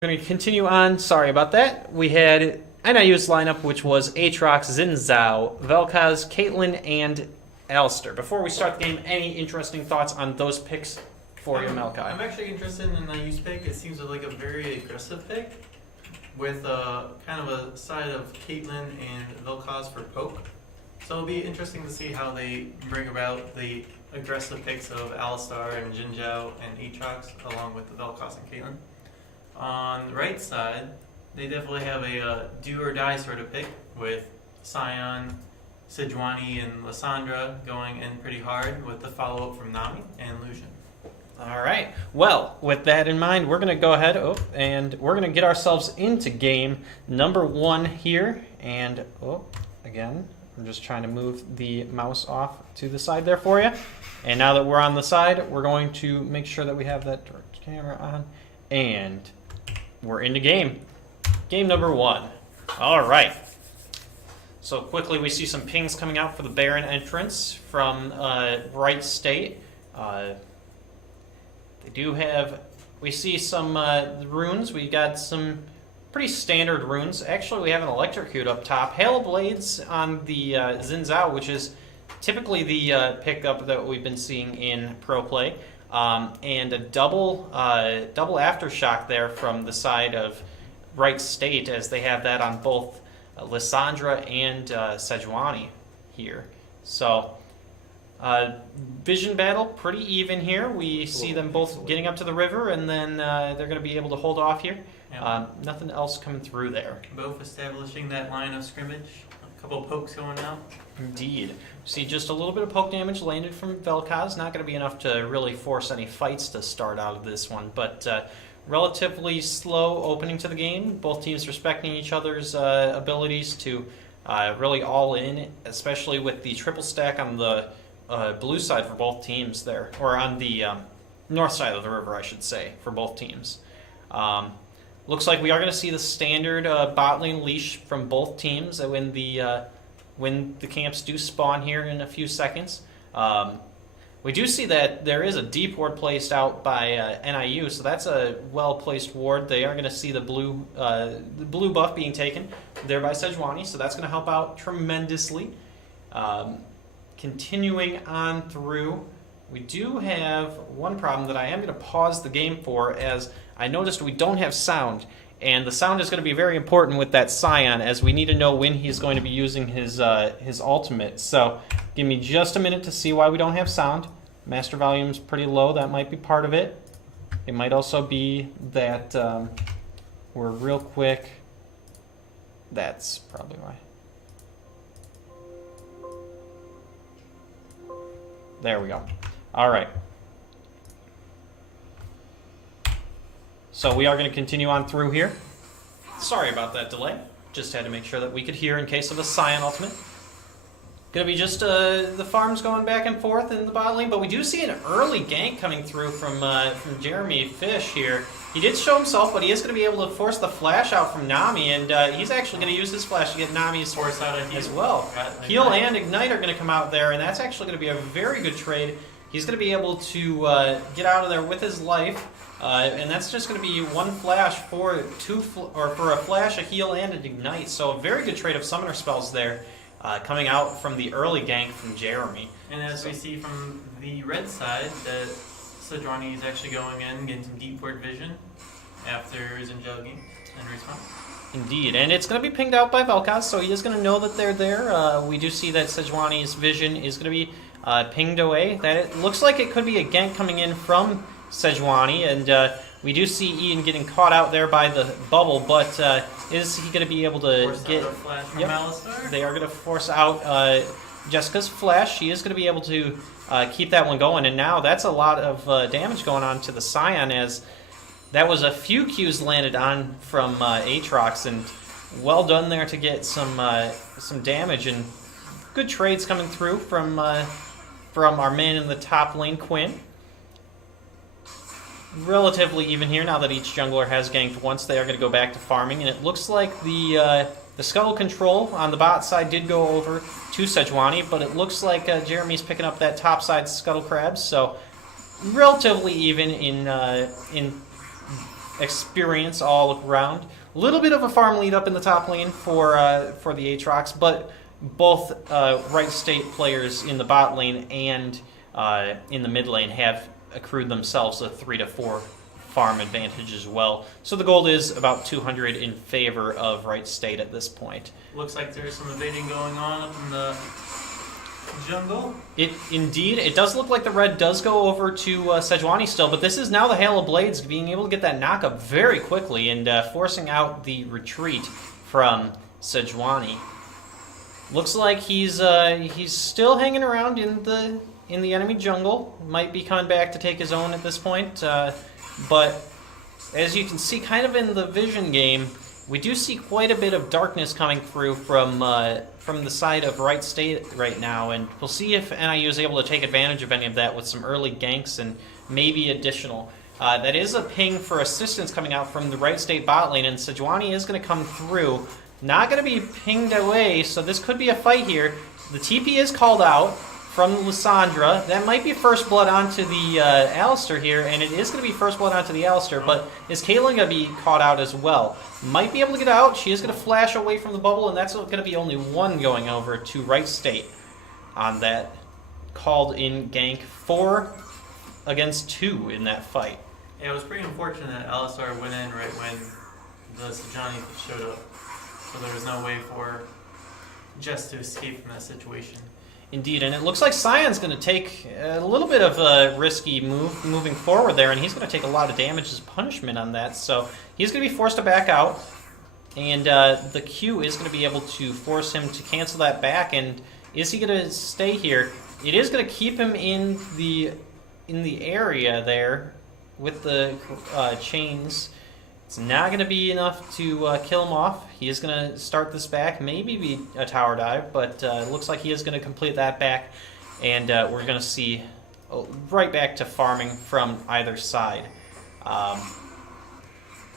We're going to continue on. Sorry about that. We had NIU's lineup, which was Aatrox, Xin Zhao, Vel'Koz, Caitlyn, and Alistair. Before we start the game, any interesting thoughts on those picks for you, Malachi? I'm actually interested in NIU's pick. It seems like a very aggressive pick with kind of a side of Caitlyn and Vel'Koz for poke. So it'll be interesting to see how they bring about the aggressive picks of Alistar and Xin Zhao and Aatrox along with the Vel'Koz and Caitlyn. On the right side, they definitely have a do or die sort of pick with Sion, Sejuani, and Lissandra going in pretty hard with the follow-up from Nami and Lucian. All right. Well, with that in mind, we're going to go ahead and we're going to get ourselves into game number 1 here. And, again, I'm just trying to move the mouse off to the side there for you. And now that we're on the side, we're going to make sure that we have that direct camera on. And we're into game. Game number 1. All right. So quickly we see some pings coming out for the Baron entrance from Wright State. They do have, we see some runes. We got some pretty standard runes. Actually, we have an electrocute up top. Hail Blades on the Xin Zhao, which is typically the pickup that we've been seeing in pro play. And a double aftershock there from the side of Wright State, as they have that on both Lissandra and Sejuani here. So vision battle pretty even here. We see them both getting up to the river, and then they're going to be able to hold off here. Nothing else coming through there. Both establishing that line of scrimmage. A couple of pokes going out. Indeed. See just a little bit of poke damage landed from Vel'Koz. Not going to be enough to really force any fights to start out of this one, but relatively slow opening to the game. Both teams respecting each other's abilities to really all in, especially with the triple stack on the blue side for both teams there, or on the north side of the river, I should say, for both teams. Looks like we are going to see the standard bot lane leash from both teams when the camps do spawn here in a few seconds. We do see that there is a deep ward placed out by NIU, so that's a well-placed ward. They are going to see the blue buff being taken there by Sejuani, so that's going to help out tremendously. Continuing on through, we do have one problem that I am going to pause the game for, as I noticed we don't have sound, and the sound is going to be very important with that Sion, as we need to know when he's going to be using his ultimate. So give me just a minute to see why we don't have sound. Master volume's pretty low. That might be part of it. It might also be that we're real quick. That's probably why. There we go. All right. So we are going to continue on through here. Sorry about that delay. Just had to make sure that we could hear in case of a Sion ultimate. Going to be just the farms going back and forth in the bot lane, but we do see an early gank coming through from Jeremy Fish here. He did show himself, but he is going to be able to force the flash out from Nami, and he's actually going to use his flash to get Nami's force out as well. Heal and Ignite are going to come out there, and that's actually going to be a very good trade. He's going to be able to get out of there with his life. And that's just going to be one flash for for a flash, a heal, and an ignite. So a very good trade of summoner spells there, coming out from the early gank from Jeremy. And as we see from the red side, that Sejuani is actually going in, getting some deep ward vision after Zinjogi and respawn. Indeed, and it's going to be pinged out by Vel'Koz, so he is going to know that they're there. We do see that Sejuani's vision is going to be pinged away. That it looks like it could be a gank coming in from Sejuani, and we do see Ian getting caught out there by the bubble, but is he going to be able to get... Flash from Alistar? They are going to force out Jessica's flash. She is going to be able to keep that one going, and now that's a lot of damage going on to the Sion, as that was a few Qs landed on from Aatrox, and well done there to get some damage, and good trades coming through from our man in the top lane, Quinn. Relatively even here now that each jungler has ganked once. They are going to go back to farming, and it looks like the scuttle control on the bot side did go over to Sejuani, but it looks like Jeremy's picking up that top side scuttle crabs, so relatively even in experience all around. A little bit of a farm lead up in the top lane for the Aatrox, but both Wright State players in the bot lane and in the mid lane have accrued themselves a 3 to 4 farm advantage as well. So the gold is about 200 in favor of Wright State at this point. Looks like there's some evading going on up in the jungle. It does look like the red does go over to Sejuani still, but this is now the Hail of Blades being able to get that knockup very quickly and forcing out the retreat from Sejuani. Looks like he's still hanging around in the enemy jungle. Might be coming back to take his own at this point, but as you can see, kind of in the vision game, we do see quite a bit of darkness coming through from the side of Wright State right now, and we'll see if NIU is able to take advantage of any of that with some early ganks and maybe additional. That is a ping for assistance coming out from the Wright State bot lane, and Sejuani is going to come through. Not going to be pinged away, so this could be a fight here. The TP is called out from Lysandra. That might be first blood onto the Alistar here, and it is going to be first blood onto the Alistar, but is Caitlyn going to be caught out as well? Might be able to get out. She is going to flash away from the bubble, and that's going to be only one going over to Wright State on that called-in gank. 4 against 2 in that fight. Yeah, it was pretty unfortunate that Alistar went in right when the Sejuani showed up. So there was no way for Jess to escape from that situation. Indeed, and it looks like Scion's going to take a little bit of a risky move moving forward there, and he's going to take a lot of damage as punishment on that. So he's going to be forced to back out, and the Q is going to be able to force him to cancel that back. And is he going to stay here? It is going to keep him in the area there with the chains. It's not going to be enough to kill him off. He is going to start this back, maybe be a tower dive, but it looks like he is going to complete that back, and we're going to see right back to farming from either side.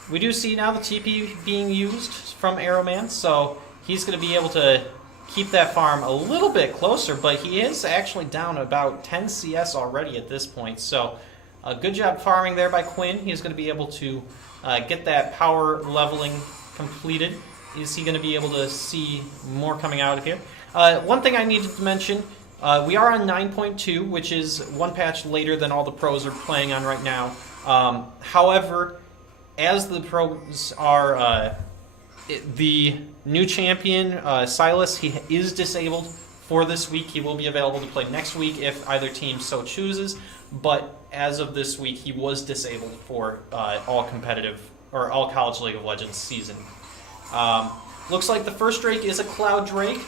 We do see now the TP being used from Arrowman, so he's going to be able to keep that farm a little bit closer, but he is actually down about 10 CS already at this point, so a good job farming there by Quinn. He's going to be able to get that power leveling completed. Is he going to be able to see more coming out of here? One thing I needed to mention, we are on 9.2, which is one patch later than all the pros are playing on right now. However, as the pros are, the new champion, Silas, he is disabled for this week. He will be available to play next week if either team so chooses, but as of this week, he was disabled for all competitive or all College League of Legends season. Looks like the first Drake is a Cloud Drake.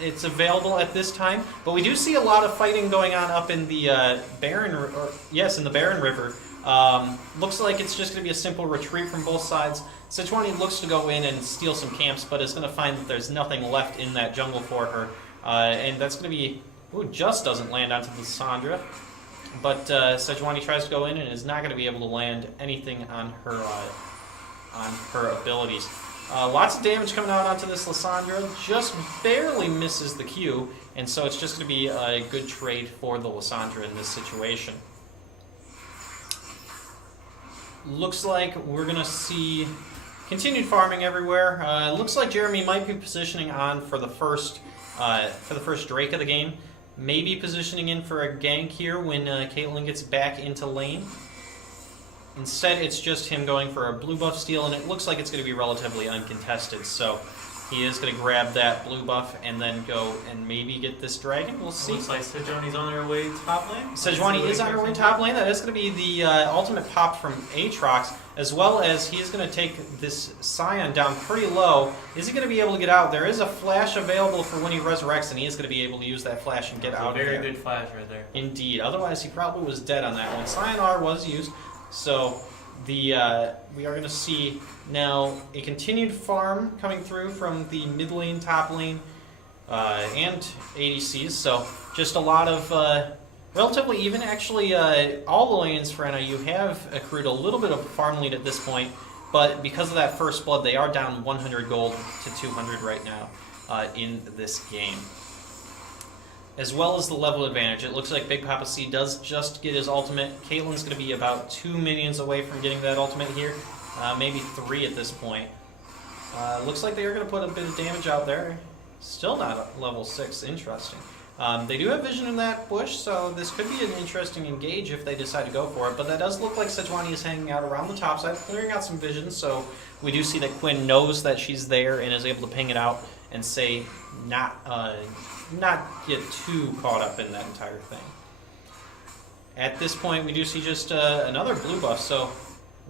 It's available at this time, but we do see a lot of fighting going on up in the in the Barren River. Looks like it's just going to be a simple retreat from both sides. Sejuani looks to go in and steal some camps, but is going to find that there's nothing left in that jungle for her, and that's going to be just doesn't land onto the Lysandra. But Sejuani tries to go in and is not going to be able to land anything on her abilities. Lots of damage coming out onto this Lysandra, just barely misses the Q, and so it's just going to be a good trade for the Lysandra in this situation. Looks like we're going to see continued farming everywhere. Looks like Jeremy might be positioning on for the first Drake of the game. Maybe positioning in for a gank here when Caitlyn gets back into lane. Instead, it's just him going for a blue buff steal, and it looks like it's going to be relatively uncontested. So he is going to grab that blue buff and then go and maybe get this dragon. We'll see. Looks like Sejuani's on her way top lane. Sejuani is on her way top lane. That is going to be the ultimate pop from Aatrox, as well as he is going to take this Scion down pretty low. Is he going to be able to get out? There is a flash available for when he resurrects, and he is going to be able to use that flash and get out of there. Very good flash right there. Indeed. Otherwise, he probably was dead on that one. Scion R was used, so we are going to see now a continued farm coming through from the mid lane, top lane, and ADCs. So just a lot of relatively even. Actually, all the lanes for NIU have accrued a little bit of farm lead at this point, but because of that first blood, they are down 100 gold to 200 right now in this game. As well as the level advantage. It looks like Big Papa C does just get his ultimate. Caitlyn's going to be about 2 minions away from getting that ultimate here. maybe 3 at this point. Looks like they are going to put a bit of damage out there. Still not at level 6. Interesting. They do have vision in that bush, so this could be an interesting engage if they decide to go for it. But that does look like Sejuani is hanging out around the top side, clearing out some vision. So we do see that Quinn knows that she's there and is able to ping it out and say not get too caught up in that entire thing. At this point, we do see just another blue buff. So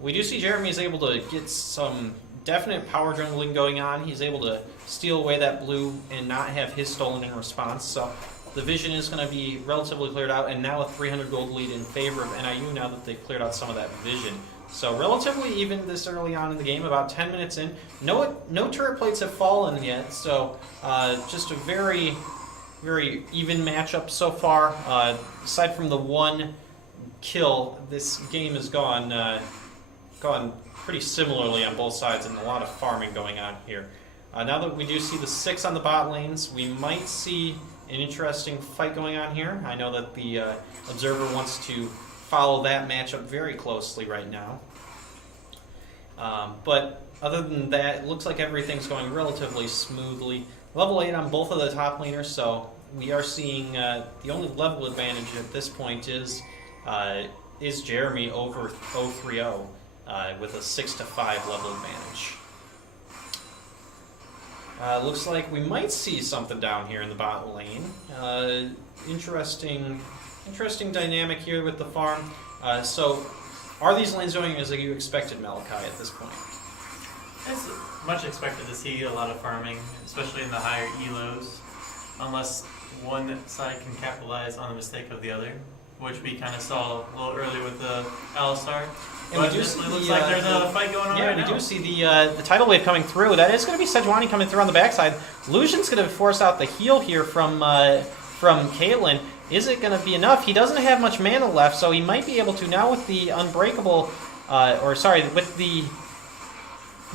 we do see Jeremy is able to get some definite power jungling going on. He's able to steal away that blue and not have his stolen in response. So the vision is going to be relatively cleared out, and now a 300 gold lead in favor of NIU now that they've cleared out some of that vision. So relatively even this early on in the game, about 10 minutes in. No turret plates have fallen yet, so just a very, very even matchup so far. Aside from the one kill, this game has gone pretty similarly on both sides, and a lot of farming going on here. Now that we do see the 6 on the bot lanes, we might see an interesting fight going on here. I know that the Observer wants to follow that matchup very closely right now. But other than that, it looks like everything's going relatively smoothly. Level 8 on both of the top laners, so we are seeing the only level advantage at this point is Jeremy over 0-3-0 with a 6-5 level advantage. Looks like we might see something down here in the bot lane. Interesting dynamic here with the farm. So, are these lanes going as you expected, Malachi, at this point? It's much expected to see a lot of farming, especially in the higher elos, unless one side can capitalize on the mistake of the other, which we kind of saw a little earlier with the Alistar. And but we do it see looks like there's a fight going on right now. Yeah, we do see the tidal wave coming through. That is going to be Sejuani coming through on the backside. Lucian's going to force out the heal here from Caitlyn. Is it going to be enough? He doesn't have much mana left, so he might be able to now with the unbreakable,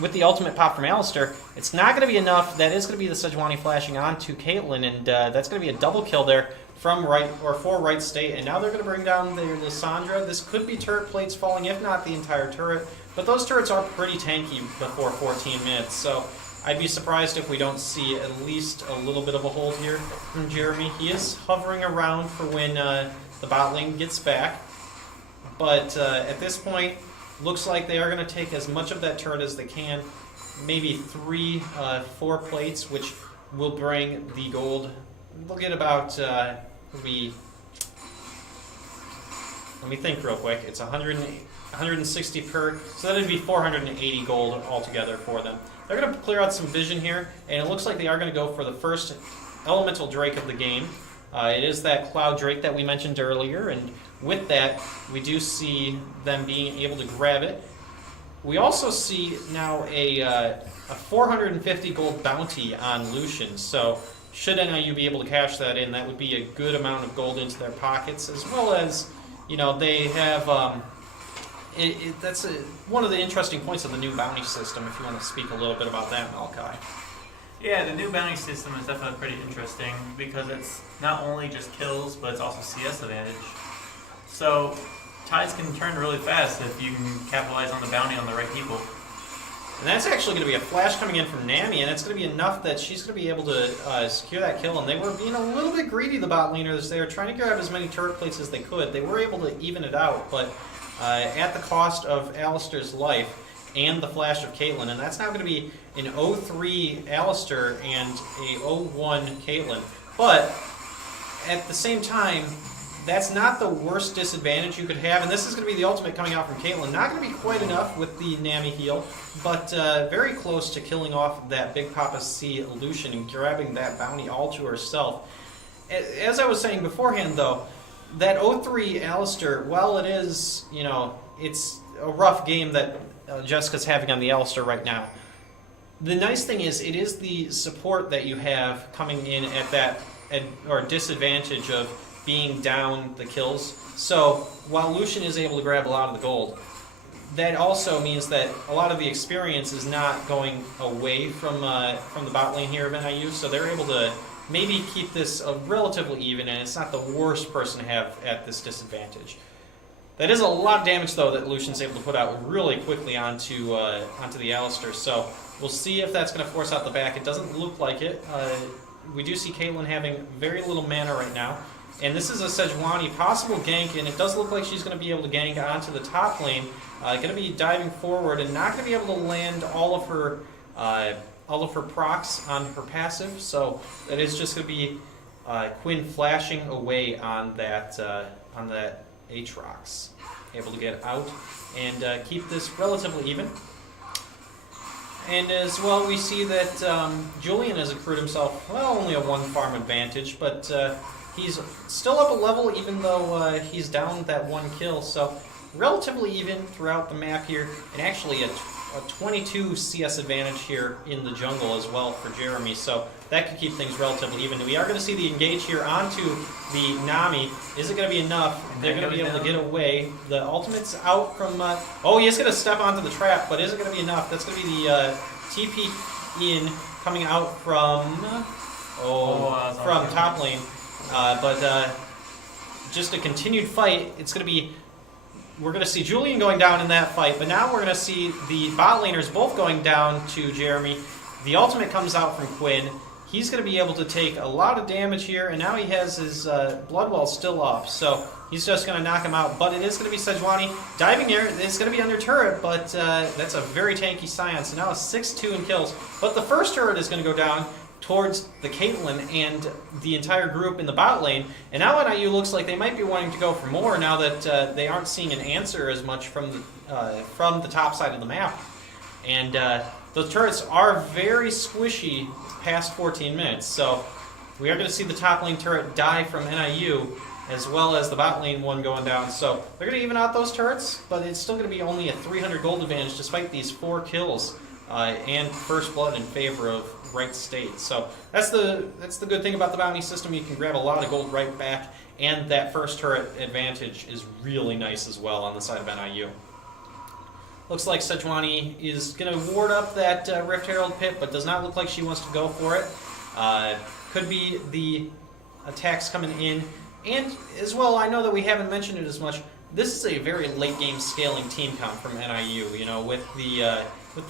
with the ultimate pop from Alistar. It's not going to be enough. That is going to be the Sejuani flashing onto Caitlyn, and that's going to be a double kill there from Wright, or for Wright State, and now they're going to bring down their Lissandra. This could be turret plates falling, if not the entire turret, but those turrets are pretty tanky before 14 minutes, so I'd be surprised if we don't see at least a little bit of a hold here from Jeremy. He is hovering around for when the bot lane gets back, but at this point, looks like they are going to take as much of that turret as they can, maybe 4 plates, which will bring the gold. We'll get about, let me think real quick. It's 160 per, so that would be 480 gold altogether for them. They're going to clear out some vision here, and it looks like they are going to go for the first elemental drake of the game. It is that cloud drake that we mentioned earlier, and with that, we do see them being able to grab it. We also see now a 450 gold bounty on Lucian, so should NIU be able to cash that in, that would be a good amount of gold into their pockets, as well as, they have, that's one of the interesting points of the new bounty system, if you want to speak a little bit about that, Malachi. Yeah, the new bounty system is definitely pretty interesting, because it's not only just kills, but it's also CS advantage. So, tides can turn really fast if you can capitalize on the bounty on the right people. And that's actually going to be a flash coming in from Nami, and it's going to be enough that she's going to be able to secure that kill. And they were being a little bit greedy, the bot laners. They were trying to grab as many turret plates as they could. They were able to even it out, but at the cost of Alistar's life and the flash of Caitlyn. And that's now going to be an 0-3 Alistar and a 0-1 Caitlyn. But at the same time, that's not the worst disadvantage you could have, and this is going to be the ultimate coming out from Caitlyn. Not going to be quite enough with the Nami heal, but very close to killing off that Big Papa C Lucian and grabbing that bounty all to herself. As I was saying beforehand, though, that 0-3 Alistar, while it is, it's a rough game that Jessica's having on the Alistar right now, the nice thing is it is the support that you have coming in at that disadvantage of being down the kills. So while Lucian is able to grab a lot of the gold, that also means that a lot of the experience is not going away from the bot lane here of NIU, so they're able to maybe keep this relatively even, and it's not the worst person to have at this disadvantage. That is a lot of damage, though, that Lucian's able to put out really quickly onto the Alistair. So we'll see if that's going to force out the back. It doesn't look like it. We do see Caitlyn having very little mana right now. And this is a Sejuani possible gank, and it does look like she's going to be able to gank onto the top lane. Going to be diving forward and not going to be able to land all of her procs on her passive. So that is just going to be Quinn flashing away on that Aatrox, able to get out and keep this relatively even. And as well, we see that Julian has accrued himself, well, only a 1 farm advantage, but he's still up a level even though he's down that 1 kill. So relatively even throughout the map here, and actually a 22 CS advantage here in the jungle as well for Jeremy. So that could keep things relatively even. We are going to see the engage here onto the Nami. Is it going to be enough? They're going to be able to get away. The ultimate's out from... oh, he is going to step onto the trap, but is it going to be enough? That's going to be the TP in coming out from... from top lane. But just a continued fight. It's going to be... We're going to see Julian going down in that fight, but now we're going to see the bot laners both going down to Jeremy. The ultimate comes out from Quinn. He's going to be able to take a lot of damage here, and now he has his Bloodwell still up, so he's just going to knock him out. But it is going to be Sejuani diving here. It's going to be under turret, but that's a very tanky Scion. So now it's 6-2 in kills. But the first turret is going to go down towards the Caitlyn and the entire group in the bot lane. And now NIU looks like they might be wanting to go for more now that they aren't seeing an answer as much from the top side of the map. And those turrets are very squishy past 14 minutes. So we are going to see the top lane turret die from NIU as well as the bot lane one going down. So they're going to even out those turrets, but it's still going to be only a 300 gold advantage despite these 4 kills and first blood in favor of Wright State. So that's the good thing about the bounty system. You can grab a lot of gold right back, and that first turret advantage is really nice as well on the side of NIU. Looks like Sejuani is going to ward up that Rift Herald pit, but does not look like she wants to go for it. Could be the attacks coming in. And as well, I know that we haven't mentioned it as much, this is a very late game scaling team comp from NIU, you know, with the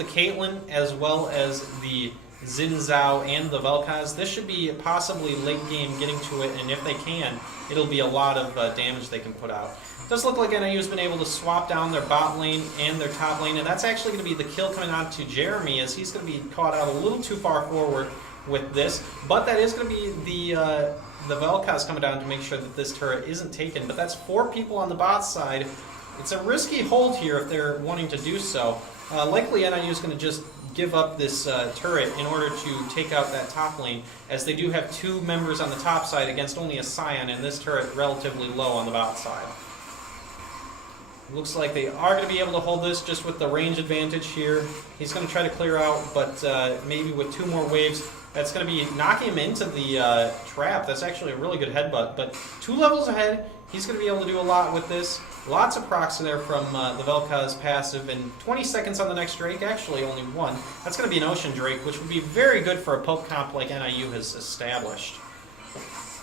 Caitlyn as well as the Xin Zhao and the Vel'Koz. This should be possibly late game getting to it, and if they can, it'll be a lot of damage they can put out. It does look like NIU's been able to swap down their bot lane and their top lane, and that's actually going to be the kill coming on to Jeremy, as he's going to be caught out a little too far forward with this. But that is going to be the Vel'Koz coming down to make sure that this turret isn't taken. But that's 4 people on the bot side. It's a risky hold here if they're wanting to do so. Likely NIU is going to just give up this turret in order to take out that top lane, as they do have 2 members on the top side against only a Scion, and this turret relatively low on the bot side. Looks like they are going to be able to hold this just with the range advantage here. He's going to try to clear out, but maybe with 2 more waves, that's going to be knocking him into the trap. That's actually a really good headbutt, but 2 levels ahead, he's going to be able to do a lot with this. Lots of procs there from the Vel'Koz passive, and 20 seconds on the next Drake, actually only 1. That's going to be an Ocean Drake, which would be very good for a poke comp like NIU has established.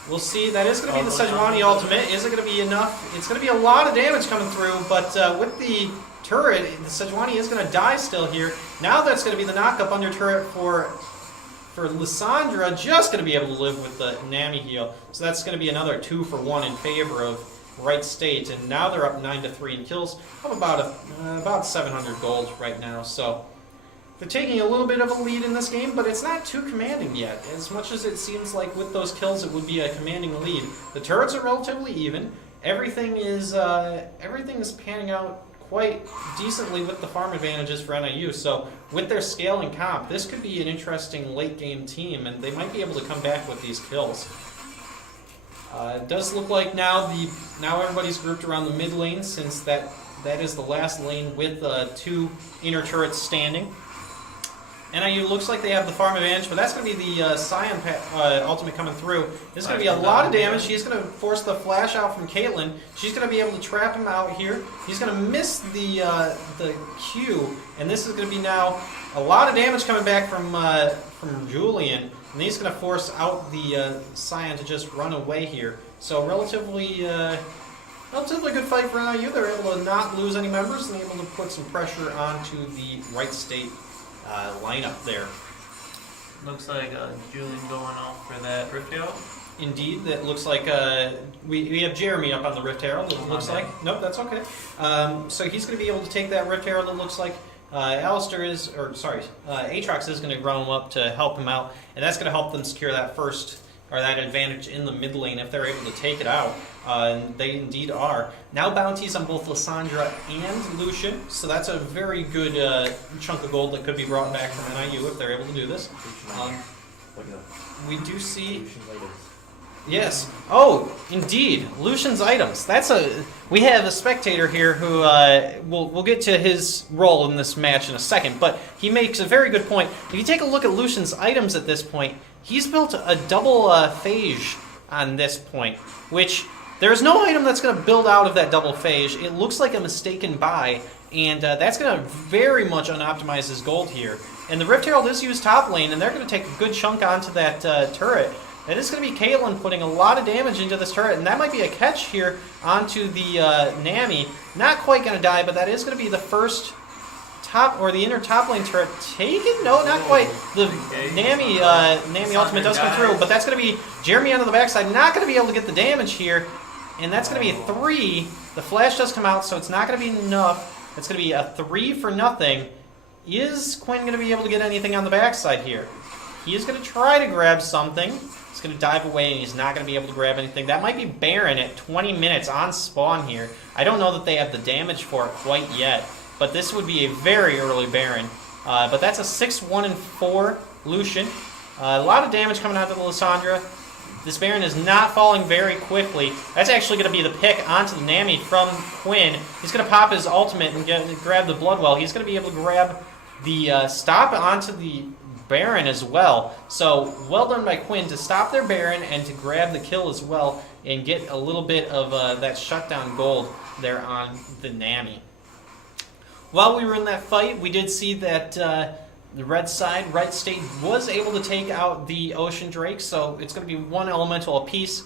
We'll see. That is going to be the Sejuani ultimate. Is it going to be enough? It's going to be a lot of damage coming through, but with the turret, the Sejuani is going to die still here. Now that's going to be the knock-up under turret for Lissandra, just going to be able to live with the Nami heal. So that's going to be another 2 for 1 in favor of Wright State, and now they're up 9-3 in kills, of about 700 gold right now. So they're taking a little bit of a lead in this game, but it's not too commanding yet. As much as it seems like with those kills it would be a commanding lead, the turrets are relatively even. Everything is panning out quite decently with the farm advantages for NIU. So with their scaling comp, this could be an interesting late game team, and they might be able to come back with these kills. It does look like now everybody's grouped around the mid lane, since that is the last lane with 2 inner turrets standing. NIU looks like they have the farm advantage, but that's going to be the Scion ultimate coming through. This is going to be a lot of damage. He's going to force the flash out from Caitlyn. She's going to be able to trap him out here. He's going to miss the Q, and this is going to be now a lot of damage coming back from Julian. And he's going to force out the Scion to just run away here. So relatively Relatively good fight for NIU. They're able to not lose any members and able to put some pressure onto the Wright State lineup there. Looks like Julian going off for that Rift Herald. Indeed, that looks like we have Jeremy up on the Rift Herald. It looks like nope, that's okay. So he's going to be able to take that Rift Herald. It looks like Aatrox is going to run him up to help him out, and that's going to help them secure that first or that advantage in the mid lane if they're able to take it out. And they indeed are. Now bounties on both Lissandra and Lucian, so that's a very good chunk of gold that could be brought back from NIU if they're able to do this. We do see. Yes. Oh, indeed. Lucian's items. We have a spectator here who we'll get to his role in this match in a second, but he makes a very good point. If you take a look at Lucian's items at this point, he's built a double phage on this point, which there's no item that's going to build out of that double phage. It looks like a mistaken buy, and that's going to very much unoptimize his gold here. And the Rift Herald is used top lane, and they're going to take a good chunk onto that turret. It is going to be Caitlyn putting a lot of damage into this turret, and that might be a catch here onto the Nami. Not quite going to die, but that is going to be the first top or the inner top lane turret taken. No, not quite. The Nami ultimate does come through, but that's going to be Jeremy onto the backside. Not going to be able to get the damage here, and that's going to be a 3. The flash does come out, so it's not going to be enough. It's going to be a 3 for nothing. Is Quinn going to be able to get anything on the backside here? He is going to try to grab something. He's going to dive away, and he's not going to be able to grab anything. That might be Baron at 20 minutes on spawn here. I don't know that they have the damage for it quite yet, but this would be a very early Baron. But that's a 6-1-4 Lucian. A lot of damage coming out of Lissandra. This Baron is not falling very quickly. That's actually going to be the pick onto the Nami from Quinn. He's going to pop his ultimate and grab the Bloodwell. He's going to be able to grab the stop onto the Baron as well. So well done by Quinn to stop their Baron and to grab the kill as well and get a little bit of that shutdown gold there on the Nami. While we were in that fight, we did see that the red side, Wright State, was able to take out the Ocean Drake, so it's going to be one elemental apiece.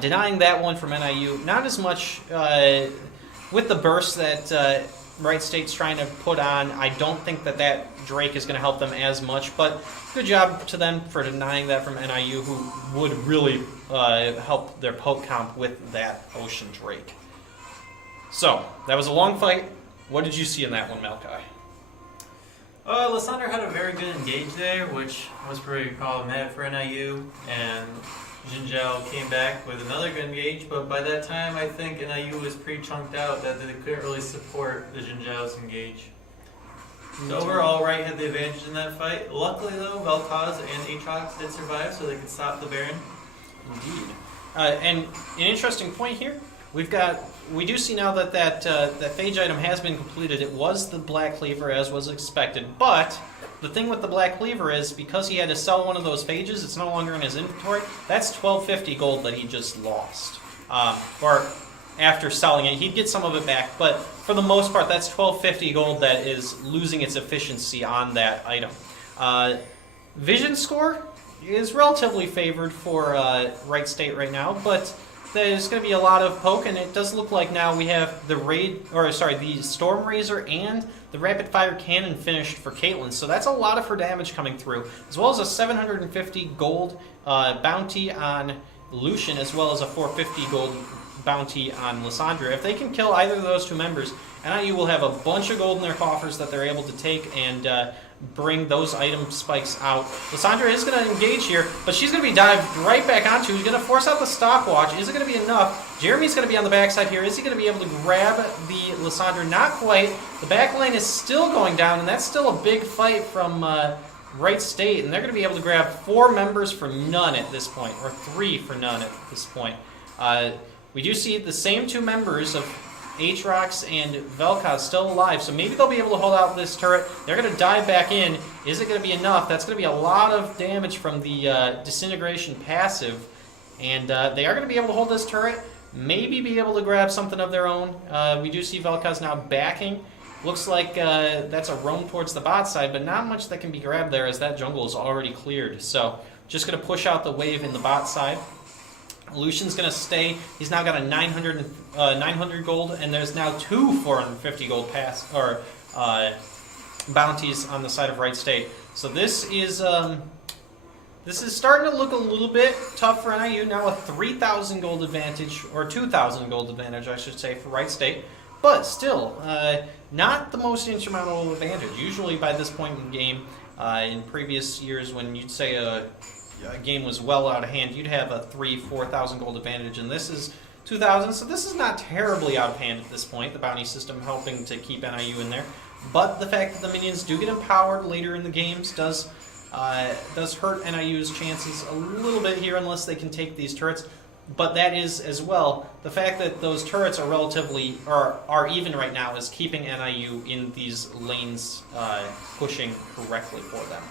Denying that one from NIU. Not as much with the burst that Wright State's trying to put on. I don't think that Drake is going to help them as much, but good job to them for denying that from NIU, who would really help their poke comp with that Ocean Drake. So, that was a long fight. What did you see in that one, Malachi? Lissandra had a very good engage there, which was pretty problematic for NIU, and Jinzhou came back with another good engage, but by that time I think NIU was pretty chunked out that they couldn't really support the Jinzhou's engage. So overall, Wright had the advantage in that fight. Luckily though, Vel'Koz and Aatrox did survive, so they could stop the Baron. Indeed. And an interesting point here, we do see now that that phage item has been completed. It was the Black Cleaver as was expected, but the thing with the Black Cleaver is because he had to sell one of those phages, it's no longer in his inventory. That's 1250 gold that he just lost. Or after selling it, he'd get some of it back, but for the most part, that's 1250 gold that is losing its efficiency on that item. Vision score is relatively favored for Wright State right now, but there's going to be a lot of poke, and it does look like now we have the Storm Razor and the Rapid Fire Cannon finished for Caitlyn, so that's a lot of her damage coming through, as well as a 750 gold bounty on Lucian, as well as a 450 gold bounty on Lissandra. If they can kill either of those two members, NIU will have a bunch of gold in their coffers that they're able to take and bring those item spikes out. Lissandra is going to engage here, but she's going to be dived right back onto. He's going to force out the stopwatch. Is it going to be enough? Jeremy's going to be on the backside here. Is he going to be able to grab the Lissandra? Not quite. The back lane is still going down, and that's still a big fight from Wright State, and they're going to be able to grab 4 members for none at this point, or 3 for none at this point. We do see the same 2 members of Aatrox and Vel'Koz still alive, so maybe they'll be able to hold out this turret. They're going to dive back in. Is it going to be enough? That's going to be a lot of damage from the Disintegration passive, and they are going to be able to hold this turret, maybe be able to grab something of their own. We do see Vel'Koz now backing. Looks like that's a roam towards the bot side, but not much that can be grabbed there as that jungle is already cleared. So just going to push out the wave in the bot side. Lucian's going to stay. He's now got a 900 gold, and there's now 2 450 gold bounties on the side of Wright State. So this is starting to look a little bit tough for NIU. Now a 3,000 gold advantage, or 2,000 gold advantage, I should say, for Wright State. But still, not the most insurmountable advantage. Usually by this point in the game, in previous years when you'd say a game was well out of hand, you'd have a 4,000 gold advantage, and this is 2,000, so this is not terribly out of hand at this point, the bounty system helping to keep NIU in there. But the fact that the minions do get empowered later in the games does hurt NIU's chances a little bit here unless they can take these turrets. But that is, as well, the fact that those turrets are relatively, are even right now is keeping NIU in these lanes pushing correctly for them.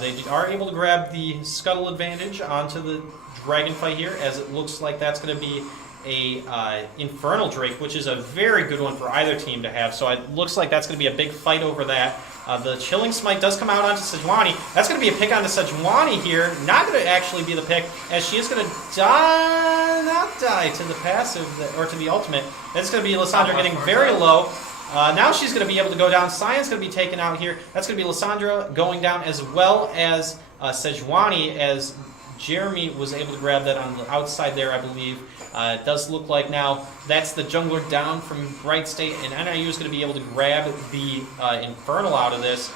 They are able to grab the scuttle advantage onto the dragon fight here, as it looks like that's going to be a Infernal Drake, which is a very good one for either team to have. So it looks like that's going to be a big fight over that. The Chilling Smite does come out onto Sejuani. That's going to be a pick onto Sejuani here. Not going to actually be the pick, as she is going to not die to the passive, or to the ultimate. That's going to be Lissandra getting very low. Now she's going to be able to go down. Cyan's going to be taken out here. That's going to be Lissandra going down, as well as Sejuani, as Jeremy was able to grab that on the outside there, I believe. It does look like now that's the jungler down from Wright State, and NIU is going to be able to grab the Infernal out of this,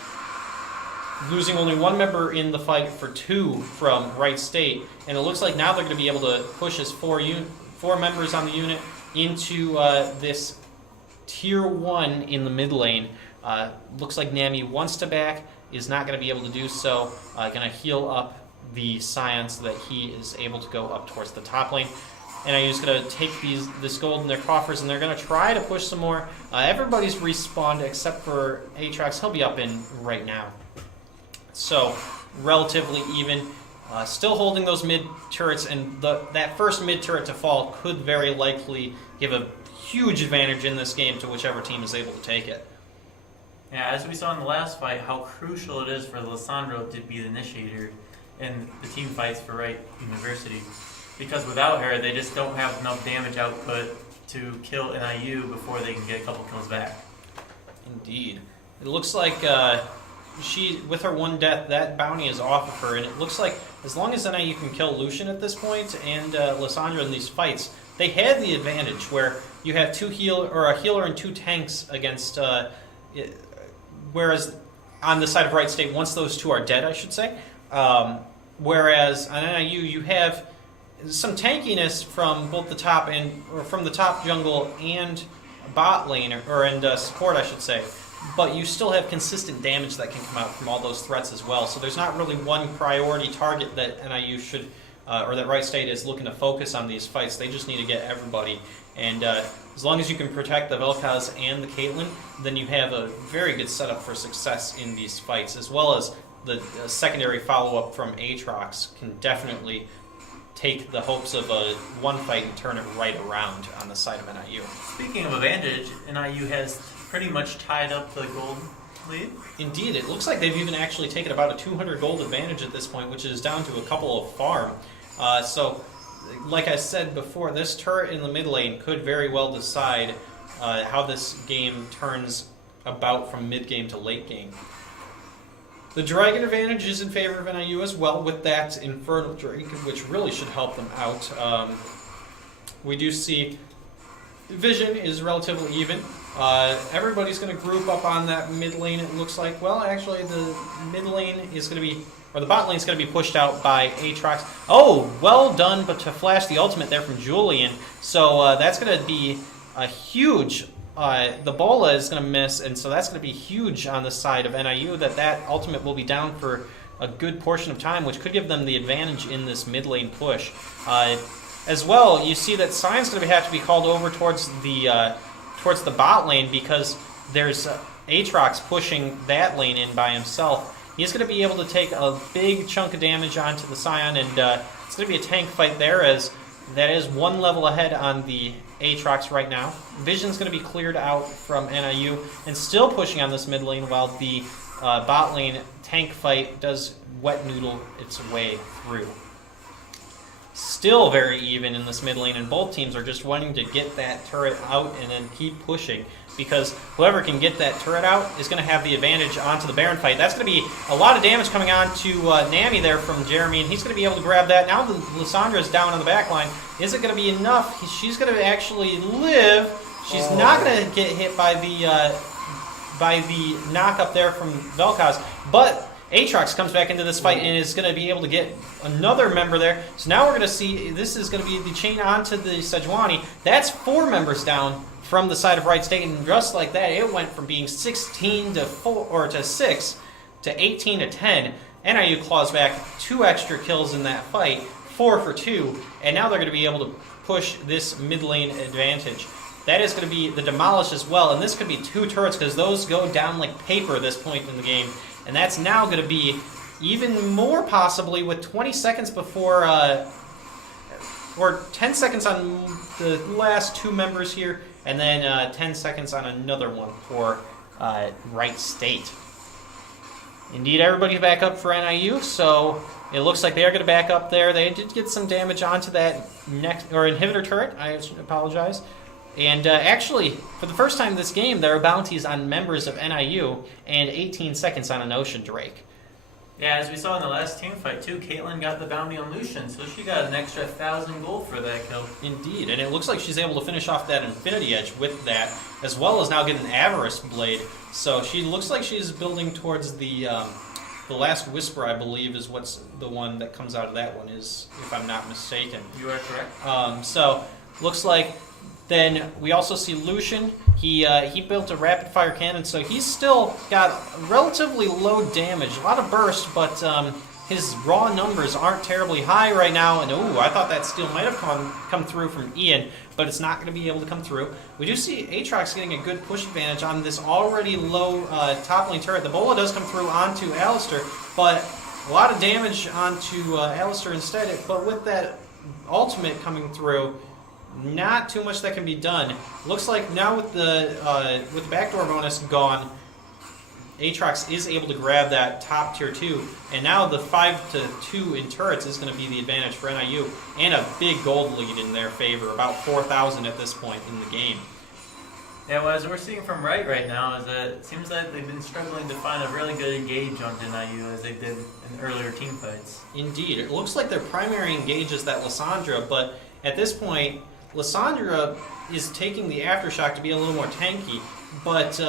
losing only 1 member in the fight for 2 from Wright State. And it looks like now they're going to be able to push as 4 members on the unit into this Tier 1 in the mid lane. Looks like Nami wants to back, is not going to be able to do so. Going to heal up the Scion so that he is able to go up towards the top lane. NIU is going to take this gold in their coffers, and they're going to try to push some more. Everybody's respawned except for Aatrox. He'll be up in right now. So, relatively even. Still holding those mid turrets, and that first mid turret to fall could very likely give a huge advantage in this game to whichever team is able to take it. Yeah, as we saw in the last fight, how crucial it is for Lissandra to be the initiator in the team fights for Wright University. Because without her, they just don't have enough damage output to kill NIU before they can get a couple kills back. Indeed. It looks like she, with her 1 death, that bounty is off of her, and it looks like as long as NIU can kill Lucian at this point and Lissandra in these fights, they had the advantage where you have a healer and 2 tanks against, whereas on the side of Wright State, once those 2 are dead, I should say, whereas on NIU you have some tankiness from both the top from the top jungle and bot lane, and support, I should say. But you still have consistent damage that can come out from all those threats as well. So there's not really one priority target that NIU should, or that Wright State is looking to focus on these fights. They just need to get everybody. And as long as you can protect the Vel'Koz and the Caitlyn, then you have a very good setup for success in these fights, as well as the secondary follow-up from Aatrox can definitely take the hopes of one fight and turn it right around on the side of NIU. Speaking of advantage, NIU has pretty much tied up the gold lead. Indeed, it looks like they've even actually taken about a 200 gold advantage at this point, which is down to a couple of farm. So, like I said before, this turret in the mid lane could very well decide how this game turns about from mid game to late game. The Dragon advantage is in favor of NIU as well, with that Infernal Drake, which really should help them out. We do see Vision is relatively even. Everybody's going to group up on that mid lane, it looks like. Well, actually, the mid lane is going to be, or the bot lane is going to be pushed out by Aatrox. Oh, well done, but to flash the ultimate there from Julian. So that's going to be a huge... the Bola is going to miss, and so that's going to be huge on the side of NIU, that ultimate will be down for a good portion of time, which could give them the advantage in this mid lane push. As well, you see that Sion's going to have to be called over towards the bot lane, because there's Aatrox pushing that lane in by himself. He's going to be able to take a big chunk of damage onto the Sion, and it's going to be a tank fight there, as that is 1 level ahead on the Aatrox right now. Vision's going to be cleared out from NIU and still pushing on this mid lane, while the bot lane tank fight does wet noodle its way through. still very even in this mid lane, and both teams are just wanting to get that turret out and then keep pushing, because whoever can get that turret out is going to have the advantage onto the Baron fight. That's going to be a lot of damage coming on to Nami there from Jeremy, and he's going to be able to grab that. Now the Lysandra is down on the back line. Is it going to be enough? She's going to actually live. She's not going to get hit by the knock up there from Vel'Koz, but Aatrox comes back into this fight and is going to be able to get another member there. So now we're going to see, this is going to be the chain onto the Sejuani. That's 4 members down from the side of Wright State, and just like that, it went from being 16 to 4 or to 6 to 18 to 10. NIU claws back 2 extra kills in that fight, 4 for 2, and now they're going to be able to push this mid lane advantage. That is going to be the Demolish as well, and this could be 2 turrets because those go down like paper at this point in the game. And that's now going to be even more possibly with 20 seconds before, or 10 seconds on the last 2 members here, and then 10 seconds on another one for Wright State. Indeed, everybody back up for NIU, so it looks like they are going to back up there. They did get some damage onto that inhibitor turret. I apologize. And actually, for the first time this game, there are bounties on members of NIU and 18 seconds on an Ocean Drake. Yeah, as we saw in the last team fight too, Caitlyn got the bounty on Lucian, so she got an extra 1,000 gold for that kill. Indeed, and it looks like she's able to finish off that Infinity Edge with that, as well as now get an Avarice Blade. So she looks like she's building towards the Last Whisper, I believe, is what's the one that comes out of that one, is, if I'm not mistaken. You are correct. So, looks like then we also see Lucian. He built a rapid fire cannon, so he's still got relatively low damage, a lot of burst, but his raw numbers aren't terribly high right now. And I thought that steal might have come through from Ian, but it's not going to be able to come through. We do see Aatrox getting a good push advantage on this already low top lane turret. The Bola does come through onto Alistar, but a lot of damage onto Alistar instead. But with that ultimate coming through, not too much that can be done. Looks like now with the backdoor bonus gone, Aatrox is able to grab that top tier 2, and now the 5-2 in turrets is going to be the advantage for NIU, and a big gold lead in their favor, about 4,000 at this point in the game. Yeah, well, as we're seeing from Wright right now, is that it seems like they've been struggling to find a really good engage on NIU as they did in earlier team fights. Indeed, it looks like their primary engage is that Lysandra, but at this point, Lysandra is taking the Aftershock to be a little more tanky, but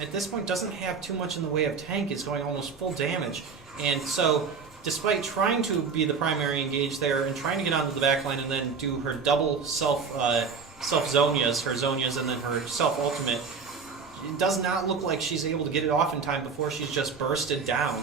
at this point doesn't have too much in the way of tank, is going almost full damage. And so, despite trying to be the primary engage there and trying to get onto the backline and then do her double self-Zonias, her Zonias and then her self-ultimate, it does not look like she's able to get it off in time before she's just bursted down.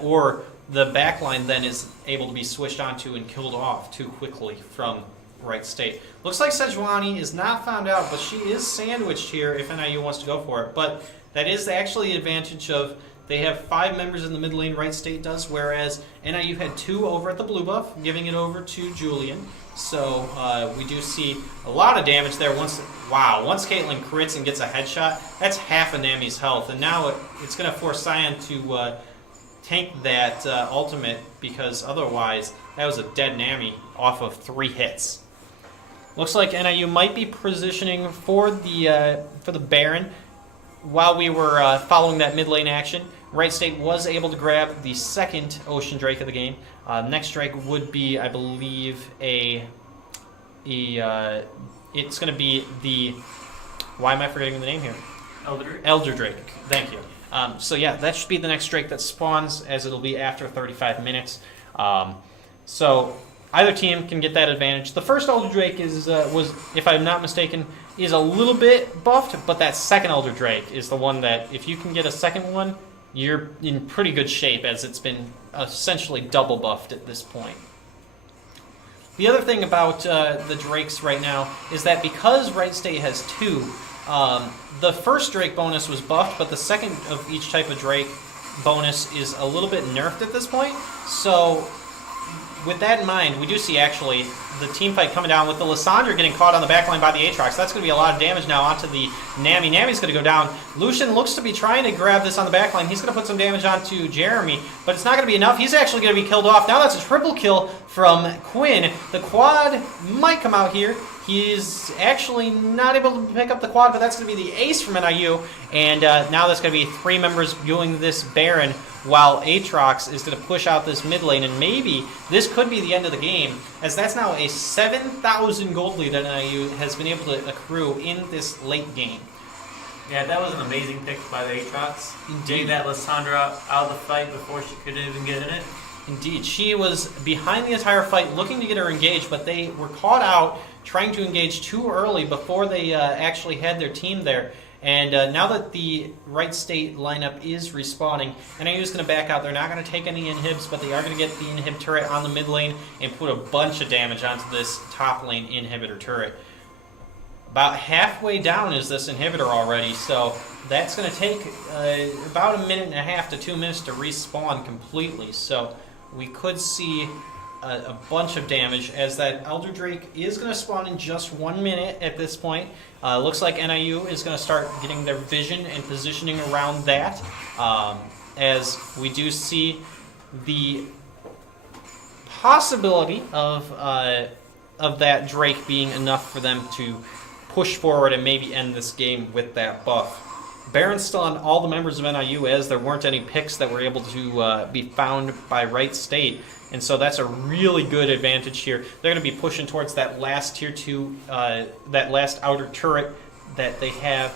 Or the backline then is able to be switched onto and killed off too quickly from Wright State. Looks like Sejuani is not found out, but she is sandwiched here if NIU wants to go for it. But that is actually the advantage of, they have 5 members in the mid lane, Wright State does, whereas NIU had 2 over at the blue buff, giving it over to Julian. So we do see a lot of damage there. Once Caitlyn crits and gets a headshot, that's half of Nami's health. And now it's going to force Cyan to tank that ultimate, because otherwise that was a dead Nami off of 3 hits. Looks like NIU might be positioning for the Baron. While we were following that mid lane action, Wright State was able to grab the second Ocean Drake of the game. Next Drake would be, I believe, it's going to be the, why am I forgetting the name here? Elder Drake. Thank you. So yeah, that should be the next Drake that spawns, as it'll be after 35 minutes. So either team can get that advantage. The first Elder Drake was, if I'm not mistaken, is a little bit buffed, but that second Elder Drake is the one that, if you can get a second one, you're in pretty good shape, as it's been essentially double buffed at this point. The other thing about the Drakes right now is that because Wright State has 2, the first Drake bonus was buffed, but the second of each type of Drake bonus is a little bit nerfed at this point. So with that in mind, we do see actually the team fight coming down with the Lissandra getting caught on the backline by the Aatrox. That's going to be a lot of damage now onto the Nami. Nami's going to go down. Lucian looks to be trying to grab this on the backline. He's going to put some damage onto Jeremy, but it's not going to be enough. He's actually going to be killed off. Now that's a triple kill from Quinn. The quad might come out here. He's actually not able to pick up the quad, but that's going to be the ace from NIU. And now there's going to be 3 members viewing this Baron, while Aatrox is going to push out this mid lane. And maybe this could be the end of the game, as that's now a 7,000 gold lead that NIU has been able to accrue in this late game. Yeah, that was an amazing pick by the Aatrox. Getting that Lissandra out of the fight before she could even get in it. Indeed. She was behind the entire fight looking to get her engaged, but they were caught out trying to engage too early before they actually had their team there. And now that the Wright State lineup is respawning, NIU is going to back out. They're not going to take any inhibs, but they are going to get the inhib turret on the mid lane and put a bunch of damage onto this top lane inhibitor turret. About halfway down is this inhibitor already, so that's going to take about 1.5 to 2 minutes to respawn completely. So we could see a bunch of damage, as that Elder Drake is going to spawn in just 1 minute at this point. Looks like NIU is going to start getting their vision and positioning around that, as we do see the possibility of that Drake being enough for them to push forward and maybe end this game with that buff. Baron's still on all the members of NIU, as there weren't any picks that were able to be found by Wright State. And so that's a really good advantage here. They're going to be pushing towards that last tier 2, that last outer turret that they have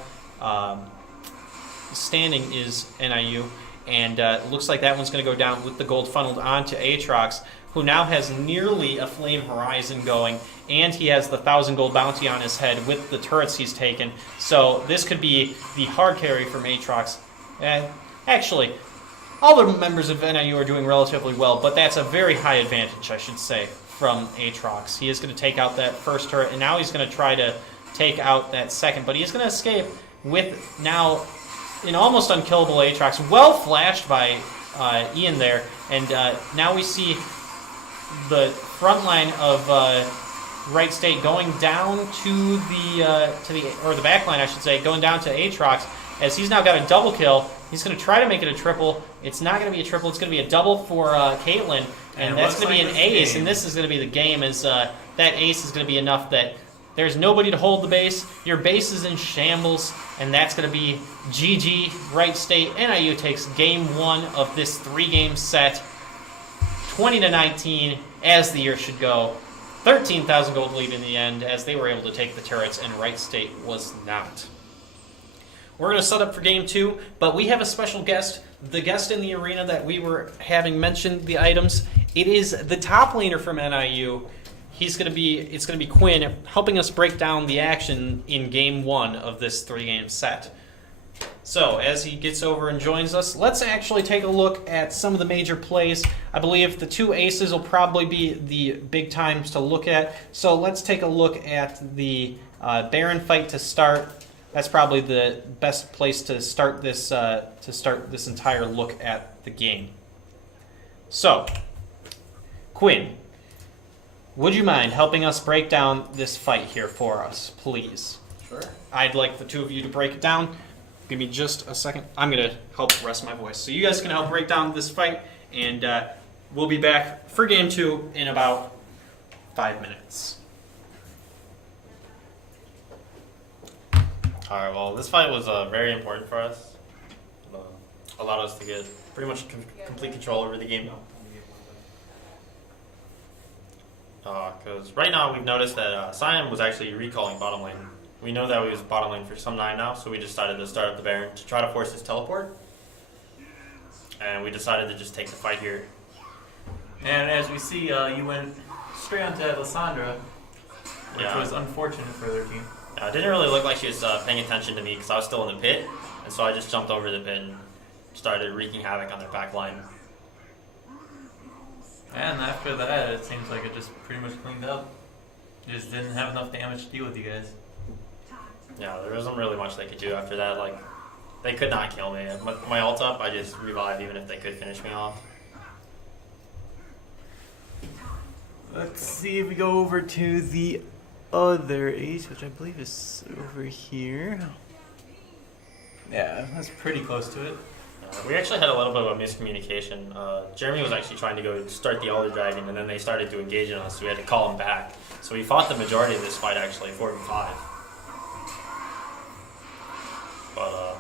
standing is NIU. And it looks like that one's going to go down with the gold funneled onto Aatrox, who now has nearly a Flame Horizon going, and he has the 1,000 gold bounty on his head with the turrets he's taken. So this could be the hard carry from Aatrox. Actually, all the members of NIU are doing relatively well, but that's a very high advantage, I should say, from Aatrox. He is going to take out that first turret, and now he's going to try to take out that second, but he's going to escape with now an almost unkillable Aatrox, well flashed by Ian there, and now we see the front line of Wright State going down to the back line, I should say, going down to Aatrox, as he's now got a double kill. He's going to try to make it a triple. It's not going to be a triple. It's going to be a double for Caitlyn, and that's going to be an ace, and this is going to be the game, as that ace is going to be enough that there's nobody to hold the base. Your base is in shambles, and that's going to be GG, Wright State. NIU takes game 1 of this 3-game set, 20-19, as the year should go. 13,000 gold lead in the end, as they were able to take the turrets, and Wright State was not. We're going to set up for game 2, but we have a special guest, the guest in the arena that we were having mentioned the items. It is the top laner from NIU. It's going to be Quinn, helping us break down the action in game 1 of this 3-game set. So, as he gets over and joins us, let's actually take a look at some of the major plays. I believe the 2 aces will probably be the big times to look at. So let's take a look at the Baron fight to start. That's probably the best place to start this entire look at the game. So, Quinn, would you mind helping us break down this fight here for us, please? Sure. I'd like the 2 of you to break it down. Give me just a second. I'm going to help rest my voice. So you guys can help break down this fight, and we'll be back for game 2 in about 5 minutes. Alright, well, this fight was very important for us. Allowed us to get pretty much complete control over the game. Because right now we've noticed that Cyan was actually recalling bottom lane. We know that he was bottom lane for some time now, so we decided to start up the Baron to try to force his teleport. And we decided to just take the fight here. And as we see, you went straight onto Lissandra, which was unfortunate for their team. It didn't really look like she was paying attention to me because I was still in the pit, and so I just jumped over the pit and started wreaking havoc on their back line. And after that, it seems like it just pretty much cleaned up. Just didn't have enough damage to deal with you guys. Yeah, there wasn't really much they could do after that. Like, they could not kill me. My ult up, I just revive even if they could finish me off. Let's see if we go over to the other ace, which I believe is over here. Yeah, that's pretty close to it. We actually had a little bit of a miscommunication. Jeremy was actually trying to go start the Elder Dragon, and then they started to engage in us, so we had to call him back. So we fought the majority of this fight, actually, 4v5. But,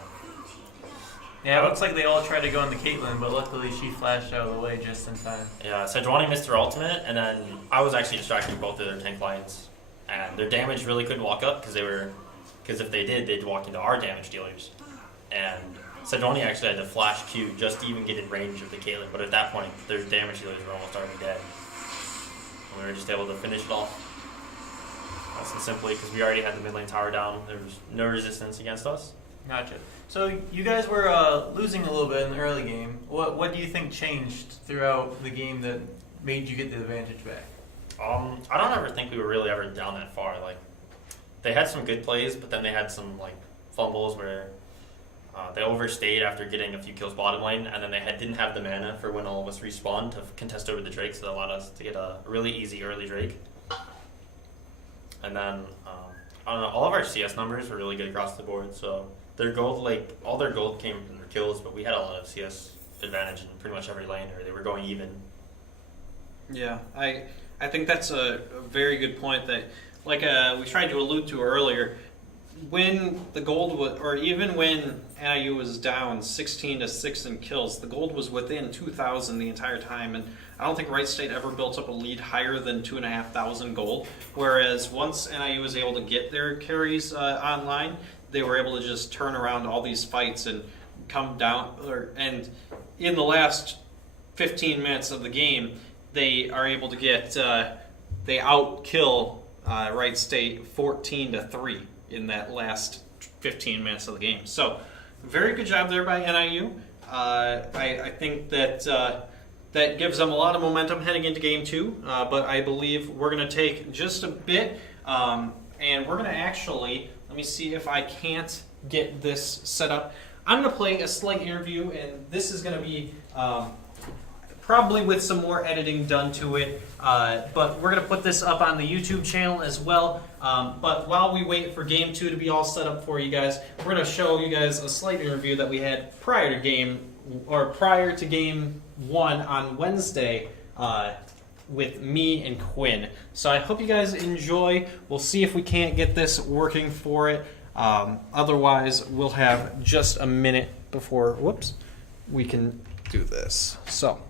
Yeah, it looks like they all tried to go on the Caitlyn, but luckily she flashed out of the way just in time. yeah, Sejuani missed her ultimate, and then I was actually distracting both of their tank lines. And their damage really couldn't walk up, because if they did, they'd walk into our damage dealers. And Sejuani actually had to flash Q just to even get in range of the Caitlyn, but at that point, their damage dealers were almost already dead. And we were just able to finish it off. Nice and simply, because we already had the mid lane tower down. There was no resistance against us. Gotcha. So you guys were losing a little bit in the early game. What do you think changed throughout the game that made you get the advantage back? I don't ever think we were really ever down that far. Like, they had some good plays, but then they had some like fumbles where they overstayed after getting a few kills bottom lane, and then they didn't have the mana for when all of us respawned to contest over the Drake, so that allowed us to get a really easy early Drake. And then I don't know, all of our CS numbers were really good across the board. So their gold, like all their gold came from their kills, but we had a lot of CS advantage in pretty much every lane, or they were going even. Yeah, I think that's a very good point that, like we tried to allude to earlier, when the gold was, or even when NIU was down 16-6 in kills, the gold was within 2,000 the entire time, and I don't think Wright State ever built up a lead higher than 2,500 gold. Whereas once NIU was able to get their carries online, they were able to just turn around all these fights and come down. And in the last 15 minutes of the game, they are able to get they outkill Wright State 14-3 in that last 15 minutes of the game. So very good job there by NIU. I think that that gives them a lot of momentum heading into game 2, but I believe we're going to take just a bit, and we're going to actually, let me see if I can't get this set up. I'm going to play a slight interview, and this is going to be probably with some more editing done to it, but we're going to put this up on the YouTube channel as well. But while we wait for game 2 to be all set up for you guys, we're going to show you guys a slight interview that we had prior to game 1 on Wednesday with me and Quinn. So I hope you guys enjoy. We'll see if we can't get this working for it. Otherwise, we'll have just a minute before, we can do this. So.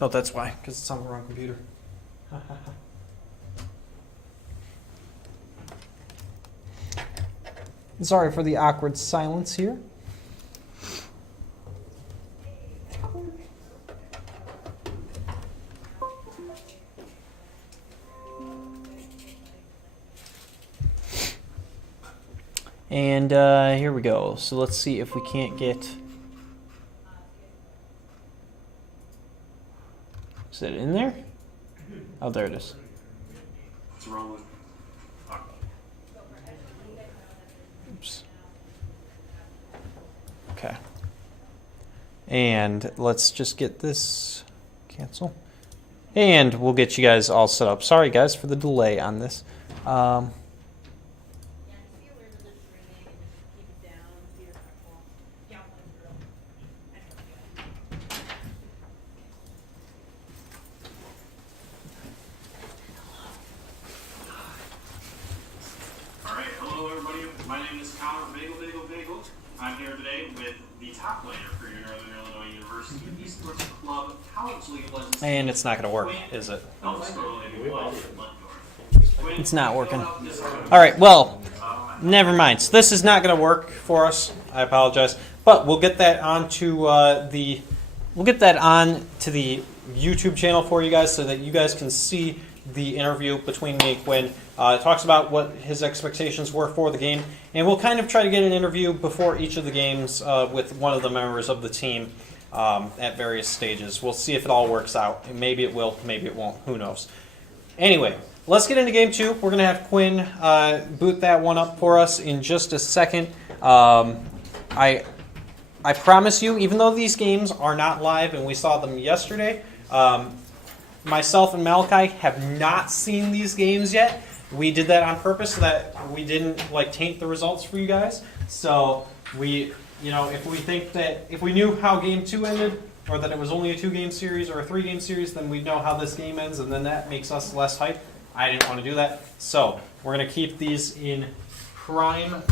Oh, that's why, because it's on the wrong computer. Sorry for the awkward silence here. And here we go. So let's see if we can't get... Is it in there? Oh, there it is. What's wrong with? Oops. Okay. And let's just get this cancel. And we'll get you guys all set up. Sorry, guys, for the delay on this. I'm here today with the top laner for your Northern Illinois University Esports Club College League of Legends. And it's not going to work, is it? It's It's not working. All right, well, never mind. So this is not going to work for us. I apologize, but we'll get that onto the YouTube channel for you guys, so that you guys can see the interview between me and Quinn. Talks about what his expectations were for the game, and we'll kind of try to get an interview before each of the games with one of the members of the team at various stages. We'll see if it all works out. Maybe it will, maybe it won't. Who knows? Anyway, let's get into game 2. We're going to have Quinn boot that one up for us in just a second. I promise you, even though these games are not live and we saw them yesterday, myself and Malachi have not seen these games yet. We did that on purpose so that we didn't taint the results for you guys. So we, if we knew how game 2 ended, or that it was only a 2-game series or a 3-game series, then we'd know how this game ends, and then that makes us less hype. I didn't want to do that, so we're going to keep these in prime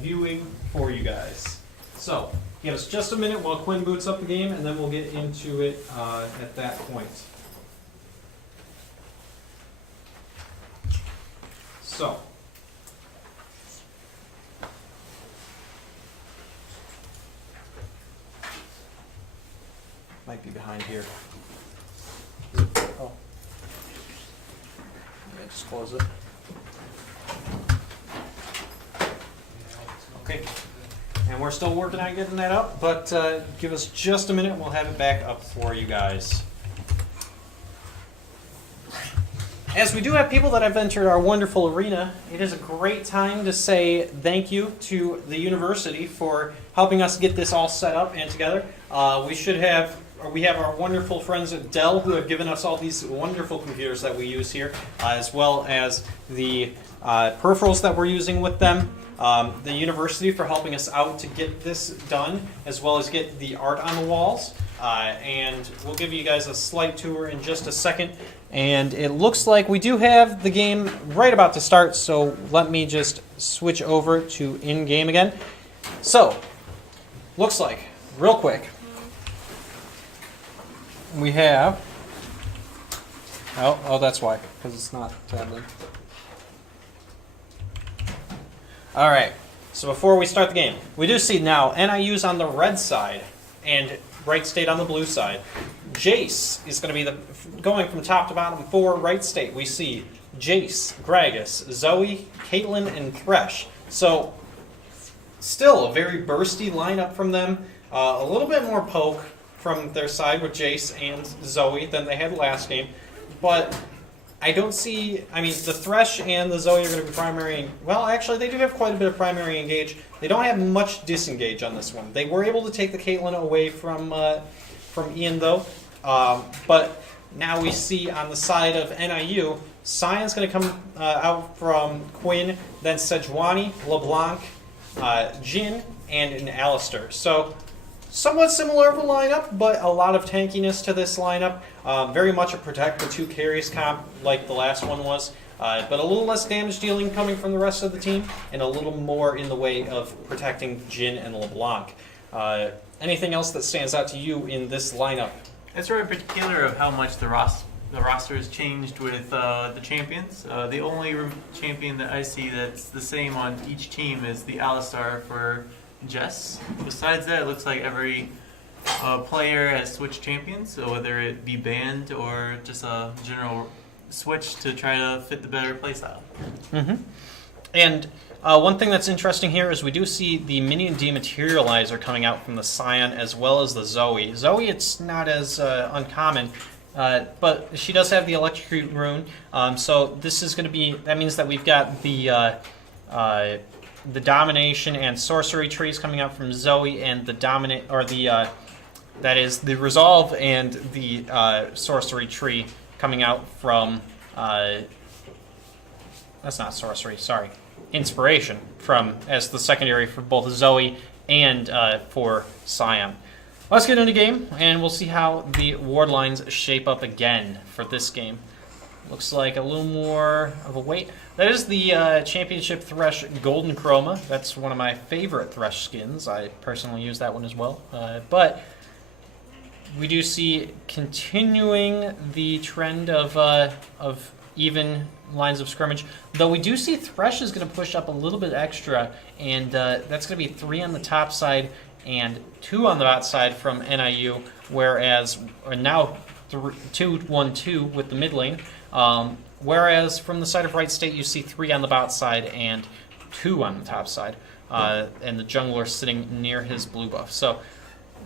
viewing for you guys. So give us just a minute while Quinn boots up the game, and then we'll get into it at that point. So, might be behind here. Oh, let me just close it. Okay, and we're still working on getting that up, but give us just a minute, and we'll have it back up for you guys. As we do have people that have entered our wonderful arena, it is a great time to say thank you to the university for helping us get this all set up and together. We have our wonderful friends at Dell who have given us all these wonderful computers that we use here, as well as the peripherals that we're using with them. The university for helping us out to get this done, as well as get the art on the walls. And we'll give you guys a slight tour in just a second. And it looks like we do have the game right about to start, so let me just switch over to in-game again. So, looks like, real quick, we have... Oh, that's why, because it's not tabbed in. Alright, so before we start the game, we do see now NIU's on the red side, and Wright State on the blue side. Jace is going to be going from top to bottom for Wright State. We see Jace, Gragas, Zoe, Caitlyn, and Thresh. So, still a very bursty lineup from them. A little bit more poke from their side with Jace and Zoe than they had last game. But I don't see... I mean, the Thresh and the Zoe are going to be primary... Well, actually, they do have quite a bit of primary engage. They don't have much disengage on this one. They were able to take the Caitlyn away from Ian, though. But now we see on the side of NIU, Cyan's going to come out from Quinn, then Sejuani, LeBlanc, Jin, and an Alistair. So, somewhat similar of a lineup, but a lot of tankiness to this lineup. Very much a protect the 2 carries comp like the last one was. But a little less damage dealing coming from the rest of the team, and a little more in the way of protecting Jin and LeBlanc. Anything else that stands out to you in this lineup? It's very particular of how much the roster has changed with the champions. The only champion that I see that's the same on each team is the Alistar for Jess. Besides that, it looks like every player has switched champions, so whether it be banned or just a general switch to try to fit the better playstyle. Mm-hmm. And one thing that's interesting here is we do see the minion dematerializer coming out from the Scion as well as the Zoe. Zoe, it's not as uncommon, but she does have the Electrocute rune. So this is going to be... That means that we've got the Domination and Sorcery trees coming out from Zoe, and the that is the Resolve and the Sorcery tree coming out from... that's not Sorcery, sorry. Inspiration as the secondary for both Zoe and for Scion. Let's get into game, and we'll see how the ward lines shape up again for this game. Looks like a little more of a weight. That is the Championship Thresh Golden Chroma. That's one of my favorite Thresh skins. I personally use that one as well. But we do see continuing the trend of even lines of scrimmage, though we do see Thresh is going to push up a little bit extra, and that's going to be 3 on the top side and 2 on the bot side from NIU, whereas now 2-1-2 with the mid lane. Whereas from the side of Wright State, you see 3 on the bot side and 2 on the top side. And the jungler sitting near his blue buff. So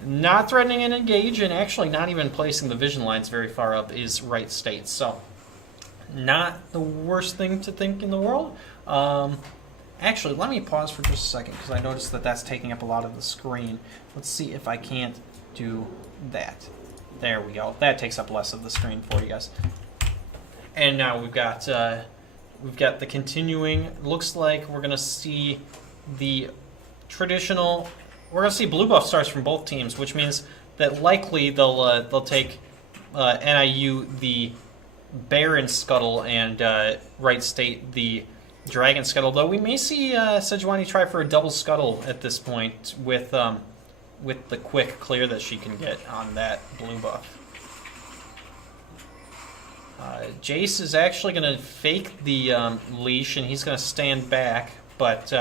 not threatening an engage, and actually not even placing the vision lines very far up is Wright State. So not the worst thing to think in the world. Actually, let me pause for just a second because I noticed that that's taking up a lot of the screen. Let's see if I can't do that. There we go. That takes up less of the screen for you guys. And now we've got the continuing. Looks like we're gonna see the traditional. We're gonna see blue buff stars from both teams, which means that likely they'll take NIU the Baron Scuttle and Wright State the Dragon Scuttle. Though we may see Sejuani try for a double Scuttle at this point with the quick clear that she can get on that blue buff. Jace is actually going to fake the leash, and he's going to stand back, but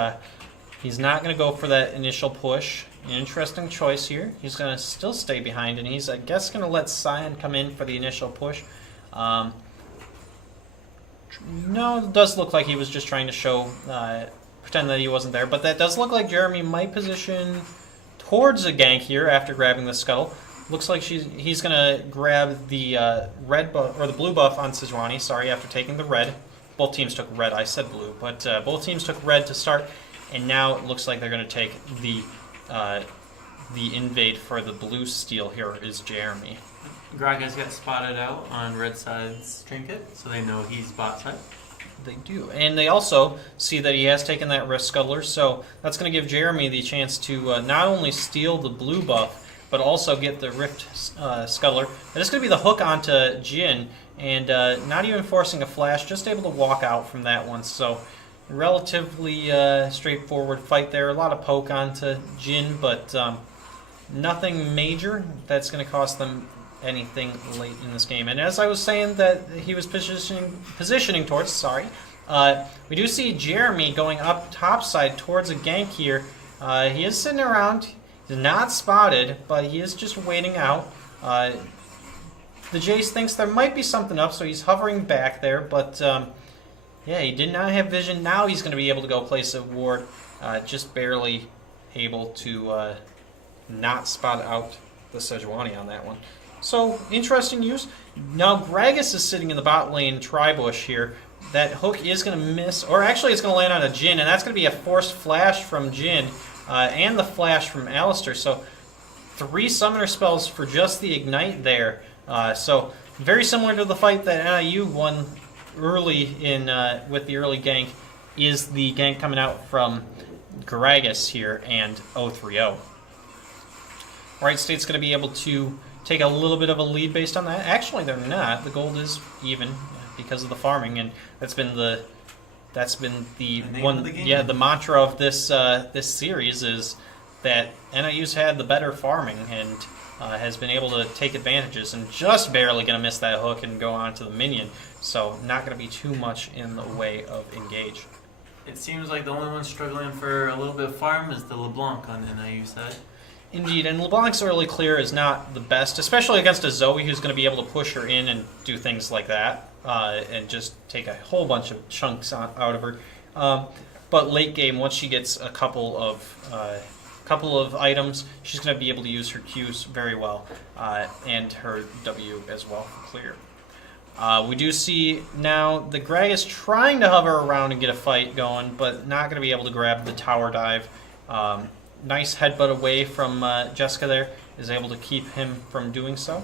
he's not going to go for that initial push. An interesting choice here. He's going to still stay behind, and he's, I guess, going to let Sion come in for the initial push. No, it does look like he was just trying to show, pretend that he wasn't there, but that does look like Jeremy might position towards a gank here after grabbing the Scuttle. Looks like he's going to grab the red buff, or the blue buff on Sejuani, sorry, after taking the red. Both teams took red, I said blue, but both teams took red to start, and now it looks like they're going to take the invade for the blue steal here is Jeremy. Gragas got spotted out on red side's trinket, so they know he's bot side. They do. And they also see that he has taken that Rift Scuttler, so that's going to give Jeremy the chance to not only steal the blue buff, but also get the Rift Scuttler. And it's going to be the hook onto Jin, and not even forcing a flash, just able to walk out from that one. So relatively straightforward fight there. A lot of poke onto Jin, but nothing major that's going to cost them anything late in this game. And as I was saying that he was positioning towards, sorry, we do see Jeremy going up top side towards a gank here. He is sitting around. He's not spotted, but he is just waiting out. The Jace thinks there might be something up, so he's hovering back there, but yeah, he did not have vision. Now he's going to be able to go place a ward, just barely able to not spot out the Sejuani on that one. So, interesting use. Now Gragas is sitting in the bot lane tri-bush here. That hook is going to miss, or actually it's going to land on a Jin, and that's going to be a forced flash from Jin, and the flash from Alistar. So, 3 summoner spells for just the ignite there. So, very similar to the fight that NIU won early in with the early gank, is the gank coming out from Gragas here and 0-3-0. Wright State's going to be able to take a little bit of a lead based on that. Actually, they're not. The gold is even because of the farming, and that's been the one. The mantra of this this series is that NIU's had the better farming and has been able to take advantages, and just barely going to miss that hook and go on to the minion. So not going to be too much in the way of engage. It seems like the only one struggling for a little bit of farm is the LeBlanc on the NIU side. Indeed, and LeBlanc's early clear is not the best, especially against a Zoe who's going to be able to push her in and do things like that, and just take a whole bunch of chunks out of her. But late game, once she gets a couple of items, she's going to be able to use her Qs very well, and her W as well for clear. We do see now the Gragas trying to hover around and get a fight going, but not going to be able to grab the tower dive. Nice headbutt away from Jessica there, is able to keep him from doing so.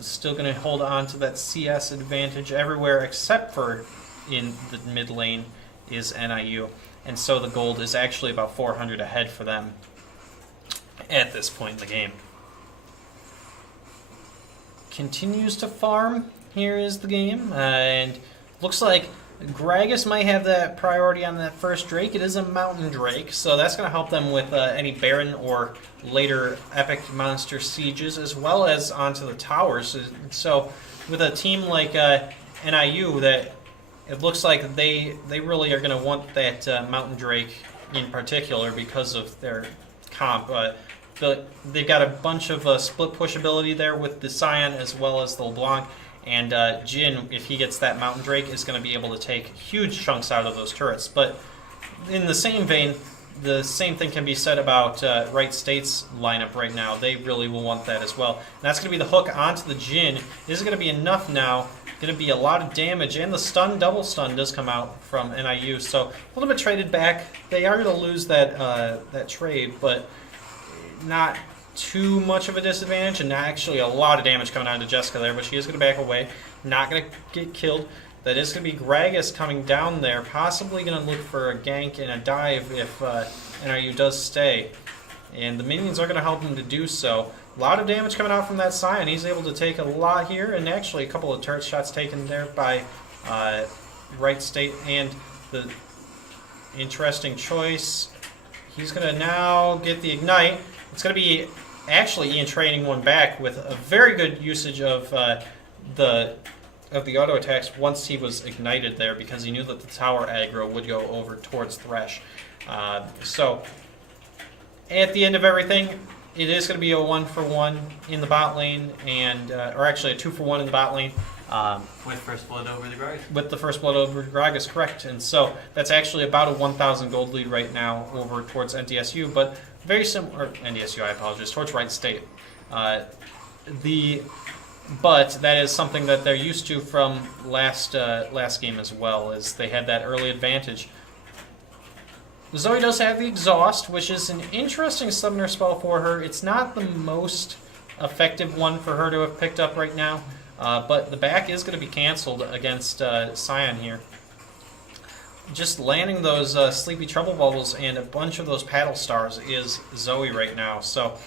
Still going to hold on to that CS advantage everywhere except for in the mid lane is NIU. And so the gold is actually about 400 ahead for them at this point in the game. Continues to farm. Here is the game. And looks like Gragas might have that priority on that first Drake. It is a Mountain Drake, so that's going to help them with any Baron or later Epic Monster Sieges, as well as onto the towers. So with a team like NIU, that it looks like they really are going to want that Mountain Drake in particular because of their comp. They've got a bunch of split push ability there with the Scion as well as the LeBlanc, And Jin, if he gets that Mountain Drake, is going to be able to take huge chunks out of those turrets. But in the same vein, the same thing can be said about Wright State's lineup right now. They really will want that as well. And that's going to be the hook onto the Jin. Is it going to be enough now? Going to be a lot of damage, and the stun, double stun, does come out from NIU. So a little bit traded back. They are going to lose that that trade, but not too much of a disadvantage, and actually a lot of damage coming out of Jessica there, but she is going to back away. Not going to get killed. That is going to be Gragas coming down there, possibly going to look for a gank and a dive if NIU does stay. And the minions are going to help him to do so. A lot of damage coming out from that Scion. He's able to take a lot here, and actually a couple of turret shots taken there by Wright State. And the interesting choice, he's going to now get the Ignite. It's going to be actually Ian trading one back with a very good usage of the auto attacks once he was ignited there, because he knew that the tower aggro would go over towards Thresh. So at the end of everything, it is going to be a 1-for-1 in the bot lane, and or actually a 2-for-1 in the bot lane. With first blood over the Gragas. With the first blood over Gragas, correct. And so that's actually about a 1,000 gold lead right now over towards NDSU, but very similar, NDSU, I apologize, towards Wright State. But that is something that they're used to from last game as well, as they had that early advantage. Zoe does have the Exhaust, which is an interesting summoner spell for her. It's not the most effective one for her to have picked up right now, but the back is going to be canceled against Scion here. Just landing those Sleepy Trouble Bubbles and a bunch of those Paddle Stars is Zoe right now, so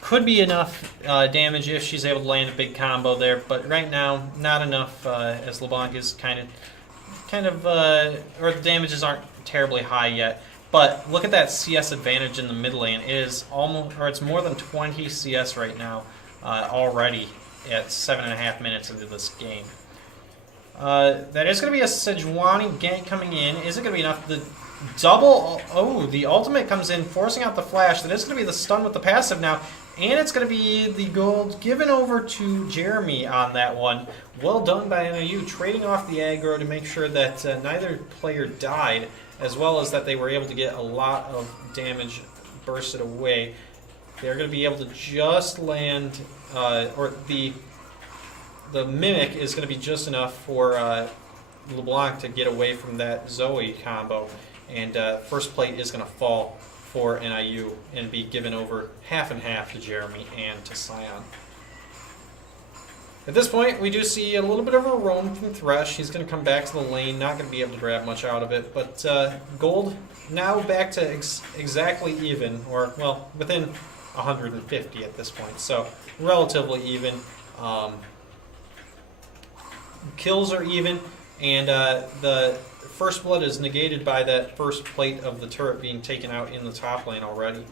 could be enough damage if she's able to land a big combo there, but right now not enough, as LeBlanc is kind of or the damages aren't terribly high yet. But look at that CS advantage in the mid lane. It is almost, or it's more than 20 CS right now already at 7.5 minutes into this game. That is going to be a Sejuani gank coming in. Is it going to be enough? The double, the ultimate comes in, forcing out the flash. That is going to be the stun with the passive now. And it's going to be the gold given over to Jeremy on that one. Well done by NIU, trading off the aggro to make sure that neither player died, as well as that they were able to get a lot of damage bursted away. They're going to be able to just land, or the Mimic is going to be just enough for LeBlanc to get away from that Zoe combo. And first plate is going to fall for NIU and be given over half and half to Jeremy and to Scion. At this point, we do see a little bit of a roam from Thresh. He's going to come back to the lane, not going to be able to grab much out of it, but gold now back to exactly even, or, well, within 150 at this point, so relatively even. Kills are even, and the first blood is negated by that first plate of the turret being taken out in the top lane already.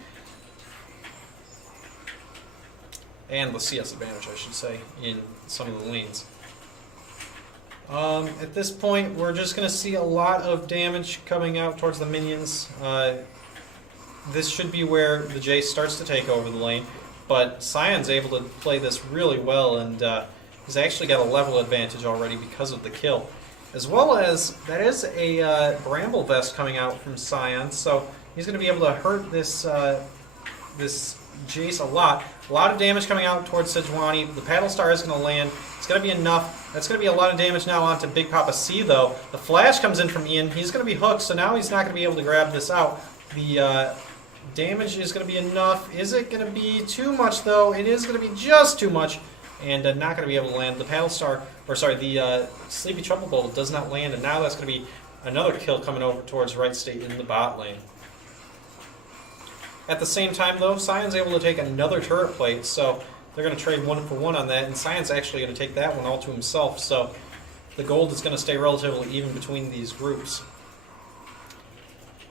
And the CS advantage, I should say, in some of the lanes. At this point, we're just going to see a lot of damage coming out towards the minions. This should be where the Jace starts to take over the lane, but Sion's able to play this really well, and he's actually got a level advantage already because of the kill. As well as, that is a Bramble Vest coming out from Scion, so he's going to be able to hurt this this Jace a lot. A lot of damage coming out towards Sejuani. The Paddle Star is going to land. It's going to be enough. That's going to be a lot of damage now onto Big Papa C, though. The flash comes in from Ian. He's going to be hooked, so now he's not going to be able to grab this out. The damage is going to be enough. Is it going to be too much, though? It is going to be just too much, and not going to be able to land. The Paddle Star, or sorry, the Sleepy Trouble Bowl does not land, and now that's going to be another kill coming over towards Wright State in the bot lane. At the same time, though, Sion's able to take another turret plate, so they're going to trade 1-for-1 on that, and Sion's actually going to take that one all to himself, so the gold is going to stay relatively even between these groups.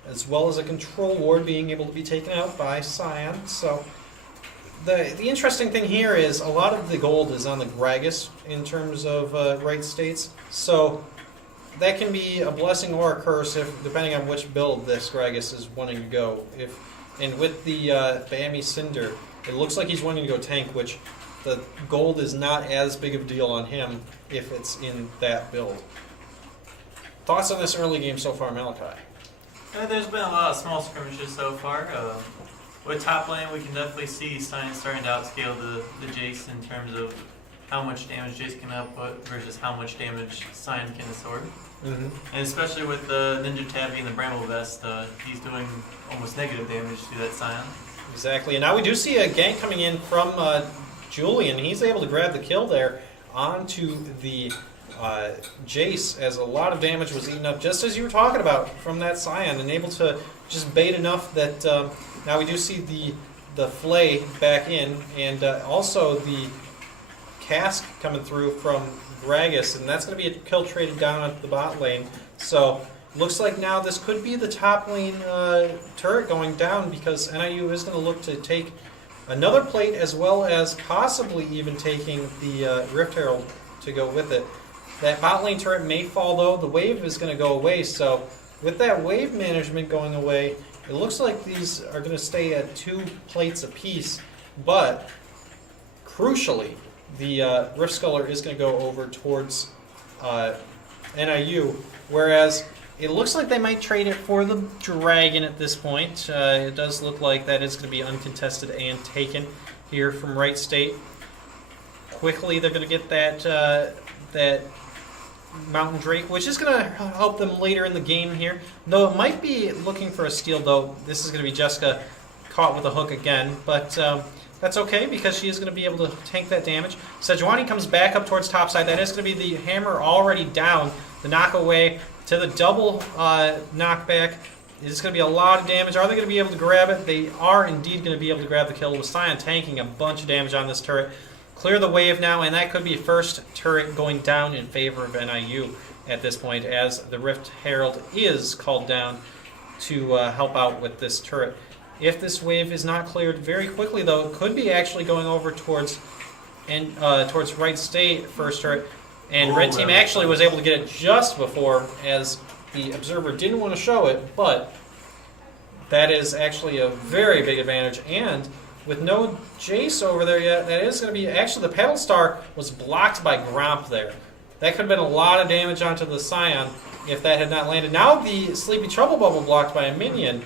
As well as a control ward being able to be taken out by Sion, so the interesting thing here is a lot of the gold is on the Gragas in terms of Wright States, so that can be a blessing or a curse if, depending on which build this Gragas is wanting to go. And with the Bammy Cinder, it looks like he's wanting to go tank, which the gold is not as big of a deal on him if it's in that build. Thoughts on this early game so far, Malachi? There's been a lot of small skirmishes so far. With top lane, we can definitely see Science starting to outscale the Jace in terms of how much damage Jace can output versus how much damage Scion can absorb. Mm-hmm. And especially with the Ninja Tabby and the Bramble Vest, he's doing almost negative damage to that Scion. Exactly. And now we do see a gank coming in from Julian. He's able to grab the kill there onto the Jace, as a lot of damage was eaten up, just as you were talking about, from that Scion, and able to just bait enough that now we do see the Flay back in, and also the Cask coming through from Gragas, and that's going to be a kill traded down at the bot lane. So looks like now this could be the top lane turret going down, because NIU is going to look to take another plate, as well as possibly even taking the Rift Herald to go with it. That bot lane turret may fall though. The wave is going to go away, so with that wave management going away, it looks like these are going to stay at 2 plates apiece, but crucially, the Rift Sculler is going to go over towards NIU, whereas it looks like they might trade it for the Dragon at this point. It does look like that is going to be uncontested and taken here from Wright State. Quickly, they're going to get that Mountain Drake, which is going to help them later in the game here. Though it might be looking for a steal, though. This is going to be Jessica caught with a hook again, but that's okay, because she is going to be able to tank that damage. Sejuani comes back up towards topside. That is going to be the hammer already down. The knock away to the double knockback. It's going to be a lot of damage. Are they going to be able to grab it? They are indeed going to be able to grab the kill, with Scion tanking a bunch of damage on this turret. Clear the wave now, and that could be first turret going down in favor of NIU at this point, as the Rift Herald is called down to help out with this turret. If this wave is not cleared very quickly, though, it could be actually going over towards Wright State first turret, and Red Team actually was able to get it just before, as the Observer didn't want to show it, but that is actually a very big advantage. And with no Jace over there yet, that is going to be... Actually, the Pedal Star was blocked by Gromp there. That could have been a lot of damage onto the Scion if that had not landed. Now the Sleepy Trouble Bubble blocked by a minion.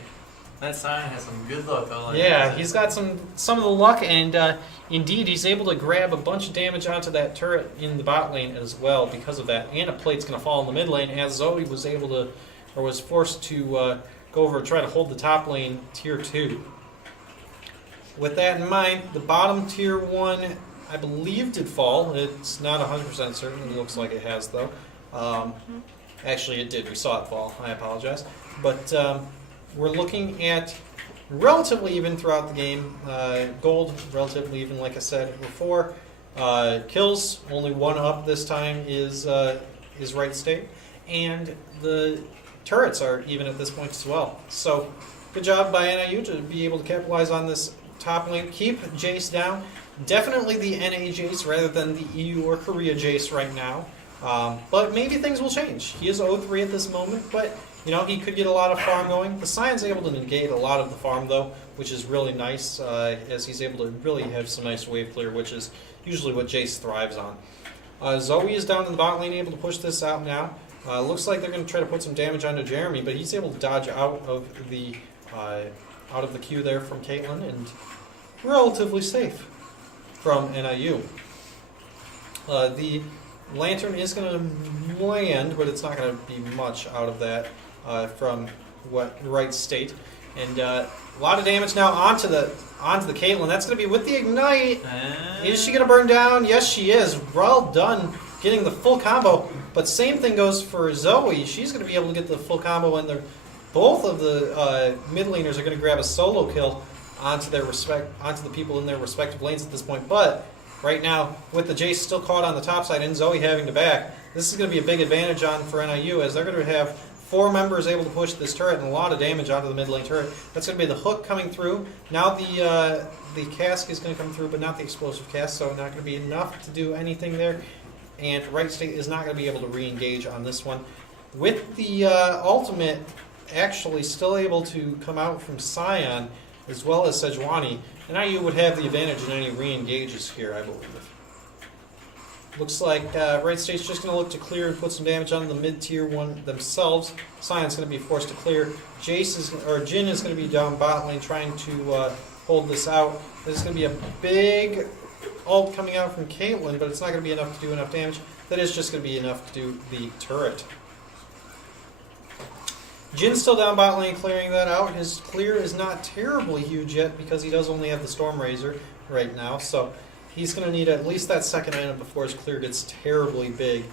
That Scion has some good luck. Yeah, he's got some of the luck, and indeed he's able to grab a bunch of damage onto that turret in the bot lane as well because of that. And a plate's going to fall in the mid lane, as Zoe was able to, or was forced to go over and try to hold the top lane tier 2. With that in mind, the bottom tier 1, I believe, did fall. It's not 100% certain. It looks like it has, though. Actually, it did. We saw it fall. I apologize. But we're looking at relatively even throughout the game. Gold, relatively even, like I said before. Kills, only 1 up this time is Wright State. And the turrets are even at this point as well. So, good job by NIU to be able to capitalize on this top lane. Keep Jace down. Definitely the NA Jace rather than the EU or Korea Jace right now. But maybe things will change. He is 0-3 at this moment, but you know, he could get a lot of farm going. The Scion's able to negate a lot of the farm though, which is really nice, as he's able to really have some nice wave clear, which is usually what Jace thrives on. Zoe is down in the bot lane, able to push this out now. Looks like they're going to try to put some damage onto Jeremy, but he's able to dodge out of the queue there from Caitlyn, and relatively safe from NIU. The Lantern is going to land, but it's not going to be much out of that from Wright State. And a lot of damage now onto the Caitlyn. That's going to be with the Ignite. Is she going to burn down? Yes, she is. Well done getting the full combo. But same thing goes for Zoe. She's going to be able to get the full combo, and both of the mid laners are going to grab a solo kill onto the people in their respective lanes at this point. But right now, with the Jace still caught on the top side and Zoe having to back, this is going to be a big advantage for NIU, as they're going to have 4 members able to push this turret and a lot of damage onto the mid lane turret. That's going to be the hook coming through. Now the cask is going to come through, but not the explosive cask, so not going to be enough to do anything there. And Wright State is not going to be able to re-engage on this one. With the ultimate actually still able to come out from Scion, as well as Sejuani, NIU would have the advantage in any re-engages here, I believe. Looks like Wright State's just going to look to clear and put some damage on the mid-tier one themselves. Sion's going to be forced to clear. Jin is going to be down bot lane trying to hold this out. This is going to be a big ult coming out from Caitlyn, but it's not going to be enough to do enough damage. That is just going to be enough to do the turret. Jin's still down bot lane clearing that out. His clear is not terribly huge yet because he does only have the Storm Razor right now. So he's going to need at least that second item before his clear gets terribly big.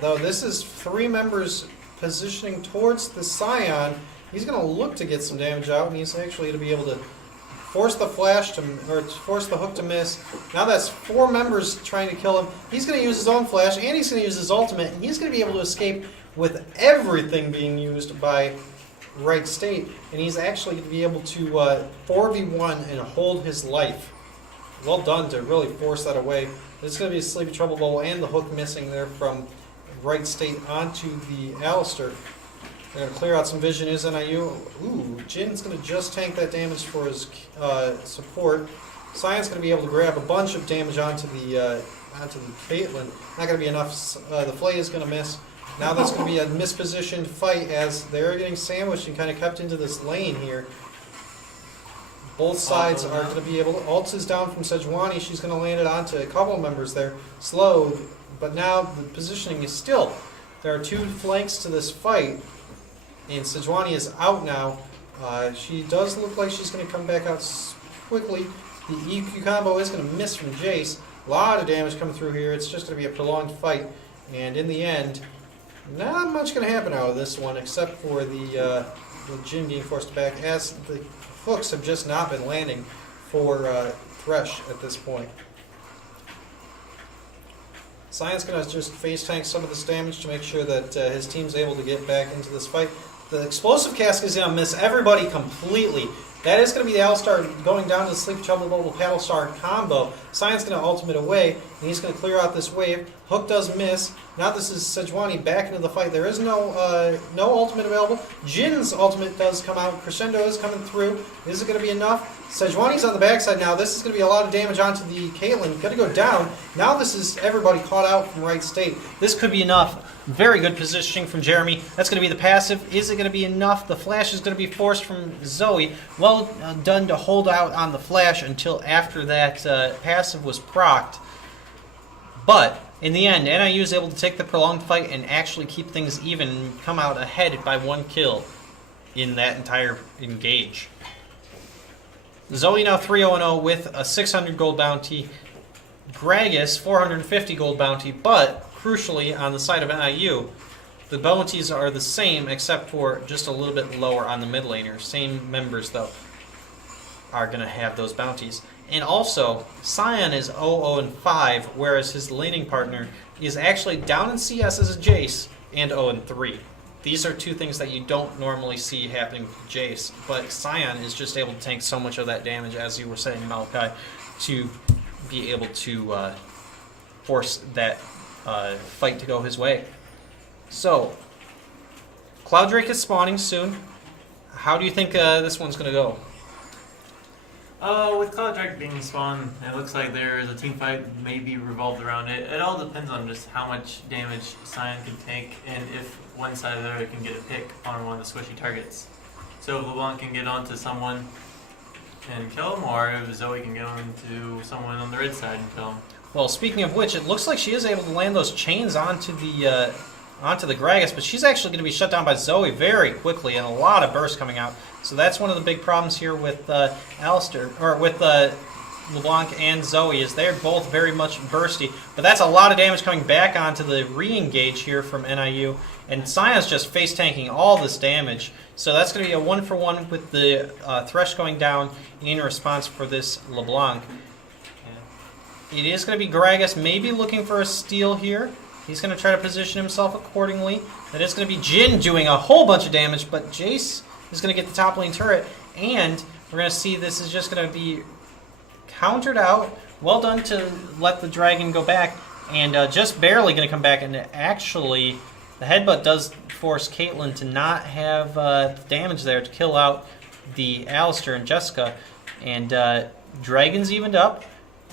Though this is 3 members positioning towards the Sion, he's going to look to get some damage out, and he's actually going to be able to force the force the hook to miss. Now that's 4 members trying to kill him. He's going to use his own flash, and he's going to use his ultimate, and he's going to be able to escape with everything being used by Wright State, and he's actually going to be able to 4v1 and hold his life. Well done to really force that away. It's going to be a Sleepy Trouble Bubble and the hook missing there from Wright State onto the Alistair. They're going to clear out some vision. Is NIU. Ooh, Jin's going to just tank that damage for his support. Sion's going to be able to grab a bunch of damage onto the Caitlyn. Not going to be enough. The Flay is going to miss. Now that's going to be a mispositioned fight as they're getting sandwiched and kind of kept into this lane here. Both sides are going to be able to... Ult is down from Sejuani. She's going to land it onto a couple members there. Slow, but now the positioning is still... There are 2 flanks to this fight, and Sejuani is out now. She does look like she's going to come back out quickly. The EQ combo is going to miss from Jace. A lot of damage coming through here. It's just going to be a prolonged fight, and in the end... Not much going to happen out of this one, except for the Jin being forced back, as the hooks have just not been landing for Thresh at this point. Sion's going to just face tank some of this damage to make sure that his team's able to get back into this fight. The explosive cask is going to miss everybody completely. That is going to be the Alistar going down to the Sleep Trouble Bubble Paddlestar combo. Sion's going to ultimate away, and he's going to clear out this wave. Hook does miss. Now this is Sejuani back into the fight. There is no ultimate available. Jin's ultimate does come out. Crescendo is coming through. Is it going to be enough? Sejuani's on the backside now. This is going to be a lot of damage onto the Caitlyn. Going to go down. Now this is everybody caught out from Wright State. This could be enough. Very good positioning from Jeremy. That's going to be the passive. Is it going to be enough? The flash is going to be forced from Zoe. Well done to hold out on the flash until after that passive was procced. But in the end, NIU is able to take the prolonged fight and actually keep things even and come out ahead by 1 kill in that entire engage. Zoe now 3-0-0 with a 600 gold bounty. Gragas 450 gold bounty, but crucially on the side of NIU, the bounties are the same except for just a little bit lower on the mid laner. Same members though are going to have those bounties. And also, Sion is 0-0-5, whereas his laning partner is actually down in CS as a Jace and 0-3. These are 2 things that you don't normally see happening with Jace, but Sion is just able to tank so much of that damage, as you were saying, Malachi, to be able to force that fight to go his way. So, Cloud Drake is spawning soon. How do you think this one's going to go? With Cloud Drake being spawned, it looks like there is a team fight maybe revolved around it. It all depends on just how much damage Sion can take and if one side of there can get a pick on one of the squishy targets. So if LeBlanc can get onto someone and kill him, or if Zoe can get onto someone on the red side and kill him. Well, speaking of which, it looks like she is able to land those chains onto the Gragas, but she's actually going to be shut down by Zoe very quickly, and a lot of bursts coming out. So that's one of the big problems here with Alistair, or with LeBlanc and Zoe, is they're both very much bursty. But that's a lot of damage coming back onto the re-engage here from NIU, and Sion's just face tanking all this damage. So that's going to be a 1-for-1 with the Thresh going down in response for this LeBlanc. It is going to be Gragas maybe looking for a steal here. He's going to try to position himself accordingly. That is going to be Jin doing a whole bunch of damage, but Jace is going to get the top lane turret, and we're going to see this is just going to be countered out. Well done to let the dragon go back, and just barely going to come back, and actually the headbutt does force Caitlyn to not have damage there to kill out the Alistair and Jessica, and Dragons evened up.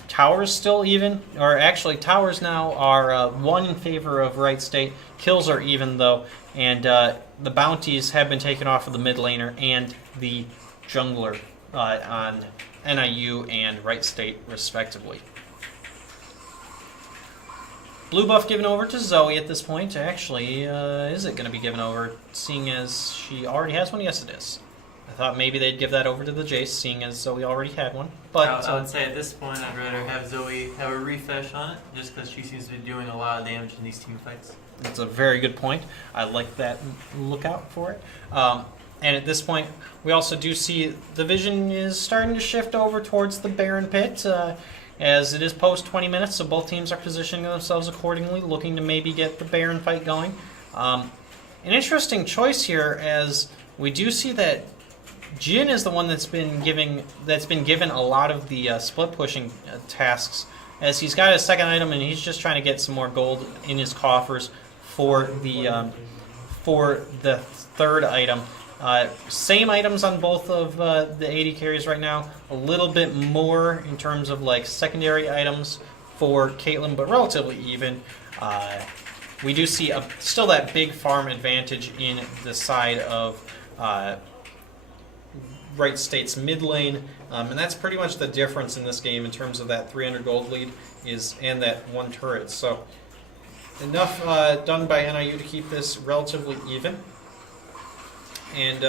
Towers still even, or actually towers now are 1 in favor of Wright State. Kills are even though, and the bounties have been taken off of the mid laner and the jungler on NIU and Wright State respectively. Blue buff given over to Zoe at this point. Actually, is it going to be given over, seeing as she already has one? Yes, it is. I thought maybe they'd give that over to the Jace, seeing as Zoe already had one. But I would say at this point, I'd rather have Zoe have a refresh on it, just because she seems to be doing a lot of damage in these team fights. That's a very good point. I like that lookout for it. And at this point, we also do see the vision is starting to shift over towards the Baron Pit, as it is post 20 minutes, so both teams are positioning themselves accordingly, looking to maybe get the Baron fight going. An interesting choice here, as we do see that Jin is the one that's been given a lot of the split pushing tasks, as he's got his second item and he's just trying to get some more gold in his coffers for the third item. Same items on both of the AD carries right now. A little bit more in terms of like secondary items for Caitlyn, but relatively even. We do see still that big farm advantage in the side of Wright State's mid lane, and that's pretty much the difference in this game in terms of that 300 gold lead and that one turret. So enough done by NIU to keep this relatively even, and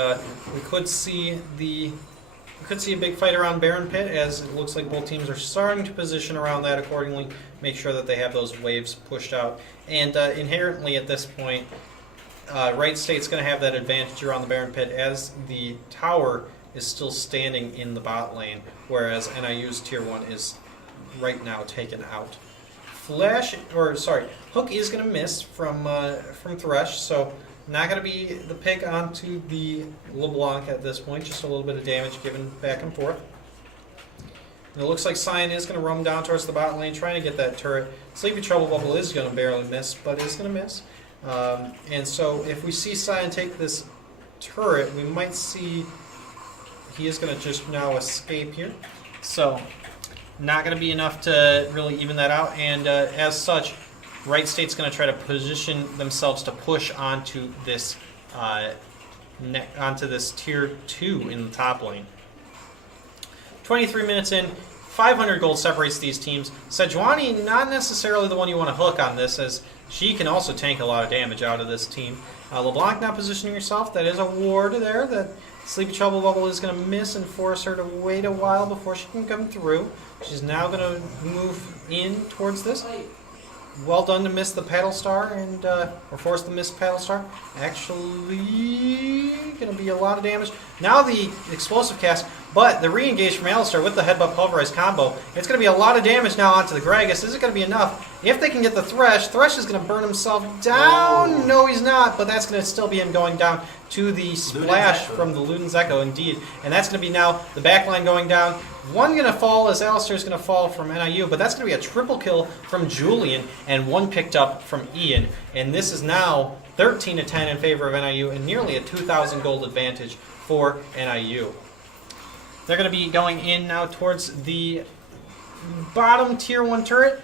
we could see a big fight around Baron Pit, as it looks like both teams are starting to position around that accordingly, make sure that they have those waves pushed out, and inherently at this point, Wright State's going to have that advantage around the Baron Pit, as the tower is still standing in the bot lane, whereas NIU's tier 1 is right now taken out. Hook is going to miss from Thresh, so not going to be the pick onto the LeBlanc at this point, just a little bit of damage given back and forth. And it looks like Cyan is going to roam down towards the bot lane, trying to get that turret. Sleepy Trouble Bubble is going to barely miss, but is going to miss. And so if we see Cyan take this turret, we might see he is going to just now escape here. So not going to be enough to really even that out. And as such, Wright State's going to try to position themselves to push onto this tier 2 in the top lane. 23 minutes in, 500 gold separates these teams. Sejuani, not necessarily the one you want to hook on this, as she can also tank a lot of damage out of this team. LeBlanc now positioning herself. That is a ward there that Sleepy Trouble Bubble is going to miss and force her to wait a while before she can come through. She's now going to move in towards this. Well done to miss the Paddle Star, and or force the missed Paddle Star. Actually, going to be a lot of damage. Now the explosive cast, but the re-engage from Alistar with the Headbutt Pulverize combo. It's going to be a lot of damage now onto the Gragas. Is it going to be enough? If they can get the Thresh, Thresh is going to burn himself down. Oh. No, he's not, but that's going to still be him going down to the splash from the Luden's Echo, indeed. And that's going to be now the backline going down. One going to fall as Alistar is going to fall from NIU, but that's going to be a triple kill from Julian, and one picked up from Ian. And this is now 13-10 in favor of NIU, and nearly a 2,000 gold advantage for NIU. They're going to be going in now towards the bottom tier 1 turret.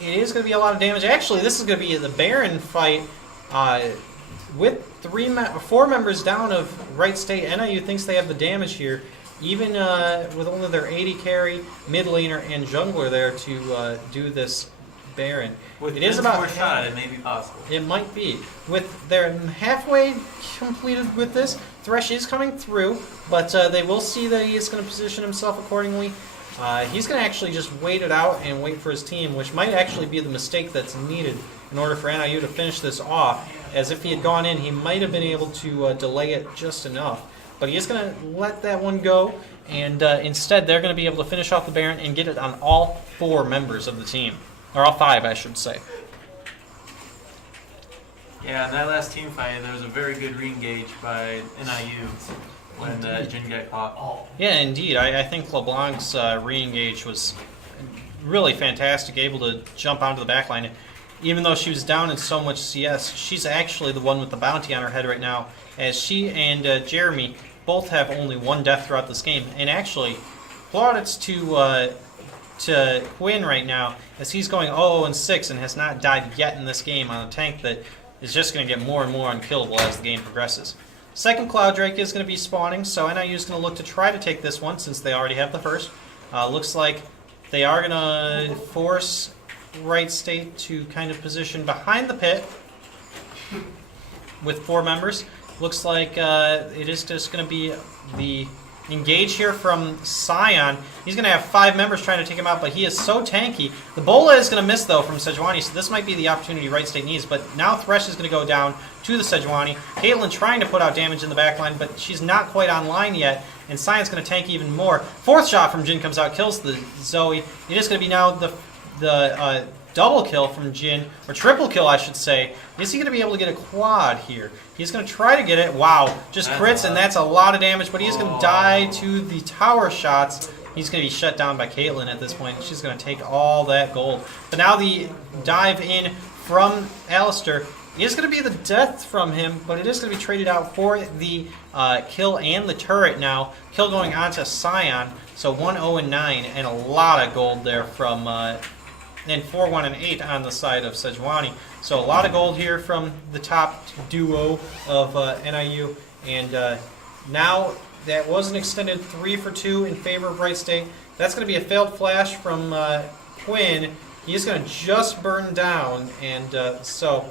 It is going to be a lot of damage. Actually, this is going to be the Baron fight with 4 members down of Wright State. NIU thinks they have the damage here, even with only their 80 carry, mid laner, and jungler there to do this Baron. With it is about more shot, it may be possible. It might be. With their halfway completed with this, Thresh is coming through, but they will see that he is going to position himself accordingly. He's going to actually just wait it out and wait for his team, which might actually be the mistake that's needed in order for NIU to finish this off, as if he had gone in, he might have been able to delay it just enough. But he is going to let that one go, and instead they're going to be able to finish off the Baron and get it on all 4 members of the team. Or all 5, I should say. Yeah, in that last team fight, there was a very good re-engage by NIU when Jin got caught. Yeah, indeed. I think LeBlanc's re-engage was really fantastic, able to jump onto the backline. Even though she was down in so much CS, she's actually the one with the bounty on her head right now, as she and Jeremy both have only 1 death throughout this game. And actually, plaudits to Quinn right now, as he's going 0-6 and has not died yet in this game on a tank that is just going to get more and more unkillable as the game progresses. Second Cloud Drake is going to be spawning, so NIU is going to look to try to take this one since they already have the first. Looks like they are going to force Wright State to kind of position behind the pit with 4 members. Looks like it is just going to be the engage here from Scion. He's going to have 5 members trying to take him out, but he is so tanky. The Bola is going to miss, though, from Sejuani, so this might be the opportunity Wright State needs. But now Thresh is going to go down to the Sejuani. Caitlyn trying to put out damage in the backline, but she's not quite online yet, and Sion's going to tank even more. 4th shot from Jin comes out, kills the Zoe. It is going to be now the double kill from Jin, or triple kill, I should say. Is he going to be able to get a quad here? He's going to try to get it. Wow, just crits, and that's a lot of damage, but he's going to die to the tower shots. He's going to be shut down by Caitlyn at this point. She's going to take all that gold. But now the dive in from Alistair is going to be the death from him, but it is going to be traded out for the kill and the turret now. Kill going on to Scion, so 1-0-9, and a lot of gold there from... and 4-1-8 on the side of Sejuani. So a lot of gold here from the top duo of NIU. And now that was an extended 3-for-2 in favor of Wright State. That's going to be a failed flash from Quinn. He is going to just burn down. And so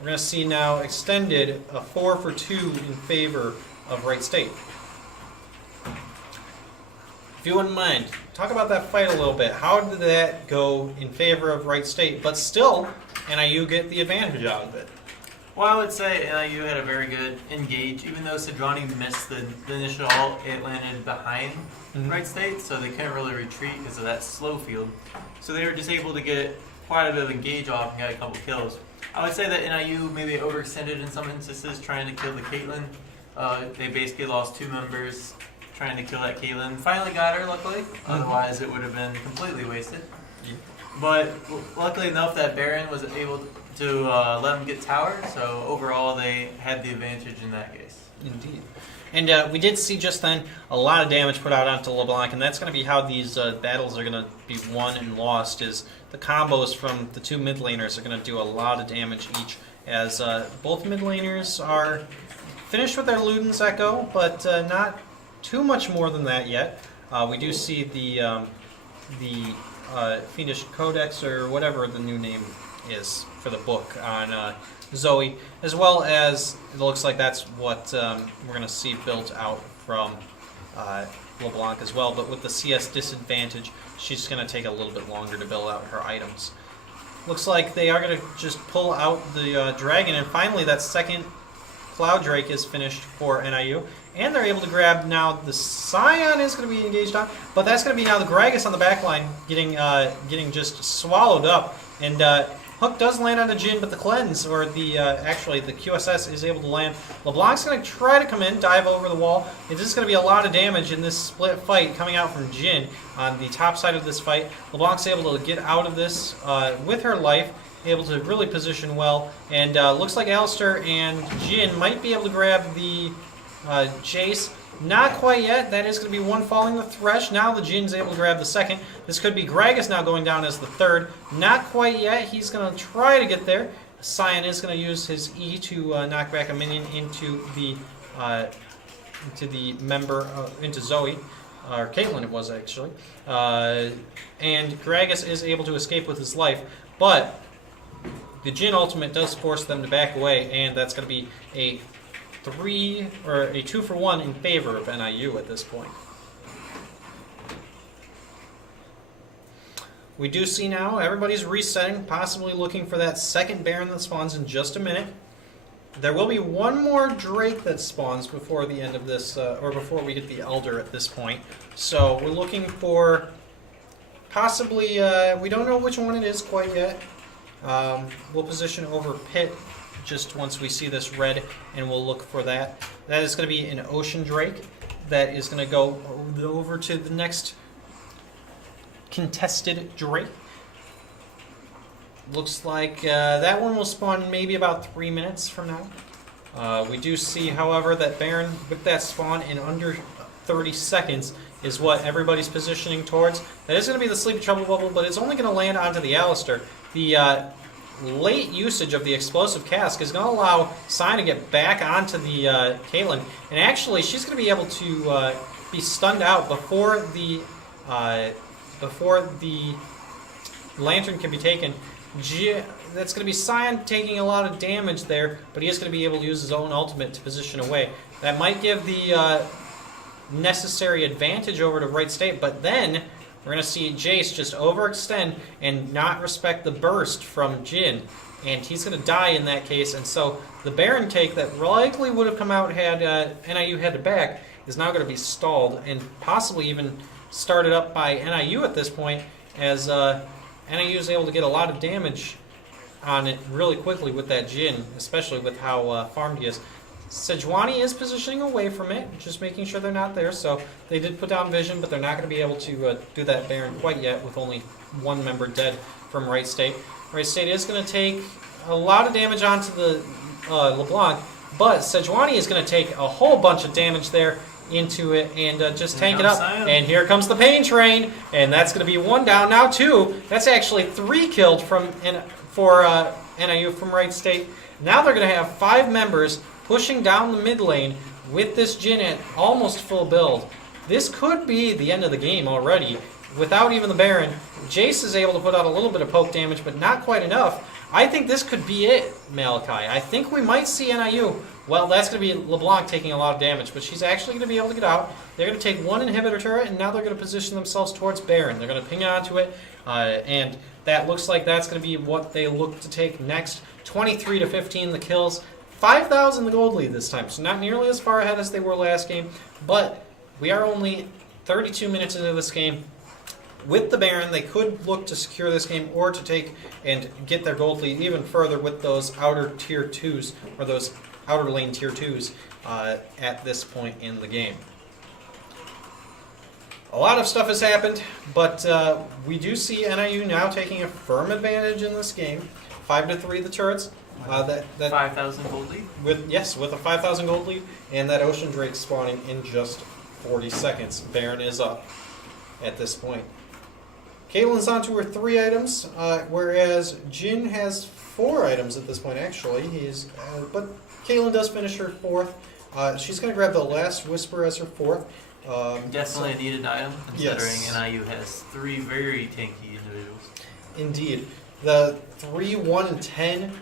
we're going to see now extended a 4-for-2 in favor of Wright State. If you wouldn't mind, talk about that fight a little bit. How did that go in favor of Wright State? But still, NIU get the advantage out of it. Well, I would say NIU had a very good engage, even though Sejuani missed the initial ult, it landed behind Wright State, so they couldn't really retreat because of that slow field. So they were just able to get quite a bit of engage off and got a couple kills. I would say that NIU maybe overextended in some instances trying to kill the Caitlyn. They basically lost 2 members trying to kill that Caitlyn. Finally got her, luckily. Otherwise, it would have been completely wasted. But luckily enough, that Baron was able to let them get towered. So overall, they had the advantage in that case. Indeed. And we did see just then a lot of damage put out onto LeBlanc, and that's going to be how these battles are going to be won and lost, is the combos from the 2 mid laners are going to do a lot of damage each, as both mid laners are finished with their Luden's Echo, but not too much more than that yet. We do see the Fiendish Codex, or whatever the new name is for the book on Zoe, as well as it looks like that's what we're going to see built out from LeBlanc as well. But with the CS disadvantage, she's going to take a little bit longer to build out her items. Looks like they are going to just pull out the dragon, and finally that second Cloud Drake is finished for NIU. And they're able to grab now the Scion is going to be engaged on, but that's going to be now the Gragas on the backline getting just swallowed up. And Hook does land on the Jin, but the cleanse, or the actually the QSS is able to land. LeBlanc's going to try to come in, dive over the wall. It is going to be a lot of damage in this split fight coming out from Jin on the top side of this fight. LeBlanc's able to get out of this with her life, able to really position well, and looks like Alistair and Jin might be able to grab the Jace. Not quite yet. That is going to be one falling the Thresh. Now the Jin's able to grab the second. This could be Gragas now going down as the third. Not quite yet. He's going to try to get there. Scion is going to use his E to knock back a minion into the member, into Zoe. Or Caitlyn it was actually. And Gragas is able to escape with his life. But the Jin ultimate does force them to back away, and that's going to be a 2-for-1 in favor of NIU at this point. We do see now everybody's resetting, possibly looking for that second Baron that spawns in just a minute. There will be one more Drake that spawns before the end of this, or before we get the Elder at this point. So we're looking for possibly, we don't know which one it is quite yet. We'll position over Pit just once we see this red, and we'll look for that. That is going to be an Ocean Drake that is going to go over to the next contested Drake. Looks like that one will spawn maybe about 3 minutes from now. We do see, however, that Baron with that spawn in under 30 seconds is what everybody's positioning towards. That is going to be the Sleepy Trouble Bubble, but it's only going to land onto the Alistair. The late usage of the Explosive Cask is going to allow Cyan to get back onto the Caitlyn, and actually she's going to be able to be stunned out before the Lantern can be taken. That's going to be Cyan taking a lot of damage there, but he is going to be able to use his own ultimate to position away. That might give the necessary advantage over to Wright State, but then we're going to see Jace just overextend and not respect the burst from Jin, and he's going to die in that case. And so the Baron take that likely would have come out had NIU had to back is now going to be stalled and possibly even started up by NIU at this point, as NIU is able to get a lot of damage on it really quickly with that Jin, especially with how farmed he is. Sejuani is positioning away from it, just making sure they're not there. So they did put down vision, but they're not going to be able to do that Baron quite yet with only one member dead from Wright State. Wright State is going to take a lot of damage onto the LeBlanc, but Sejuani is going to take a whole bunch of damage there into it and just tank it up. And here comes the pain train, and that's going to be one down. Now two. That's actually 3 killed for NIU from Wright State. Now they're going to have 5 members pushing down the mid lane with this Jin at almost full build. This could be the end of the game already without even the Baron. Jace is able to put out a little bit of poke damage, but not quite enough. I think this could be it, Malachi. I think we might see NIU. Well, that's going to be LeBlanc taking a lot of damage, but she's actually going to be able to get out. They're going to take 1 inhibitor turret, and now they're going to position themselves towards Baron. They're going to ping onto it, and that looks like that's going to be what they look to take next. 23-15 the kills. 5,000 the gold lead this time, so not nearly as far ahead as they were last game, but we are only 32 minutes into this game. With the Baron, they could look to secure this game or to take and get their gold lead even further with those outer tier 2s, or those outer lane tier 2s at this point in the game. A lot of stuff has happened, but we do see NIU now taking a firm advantage in this game. 5-3 the turrets. That 5,000 gold lead? with a 5,000 gold lead, and that Ocean Drake spawning in just 40 seconds. Baron is up at this point. Caitlyn's on to her 3 items, whereas Jin has 4 items at this point. Actually, but Caitlyn does finish her 4th. She's going to grab the last Whisper as her 4th. Definitely a needed item, considering Yes. NIU has 3 very tanky individuals. Indeed. The 3, 1, and 10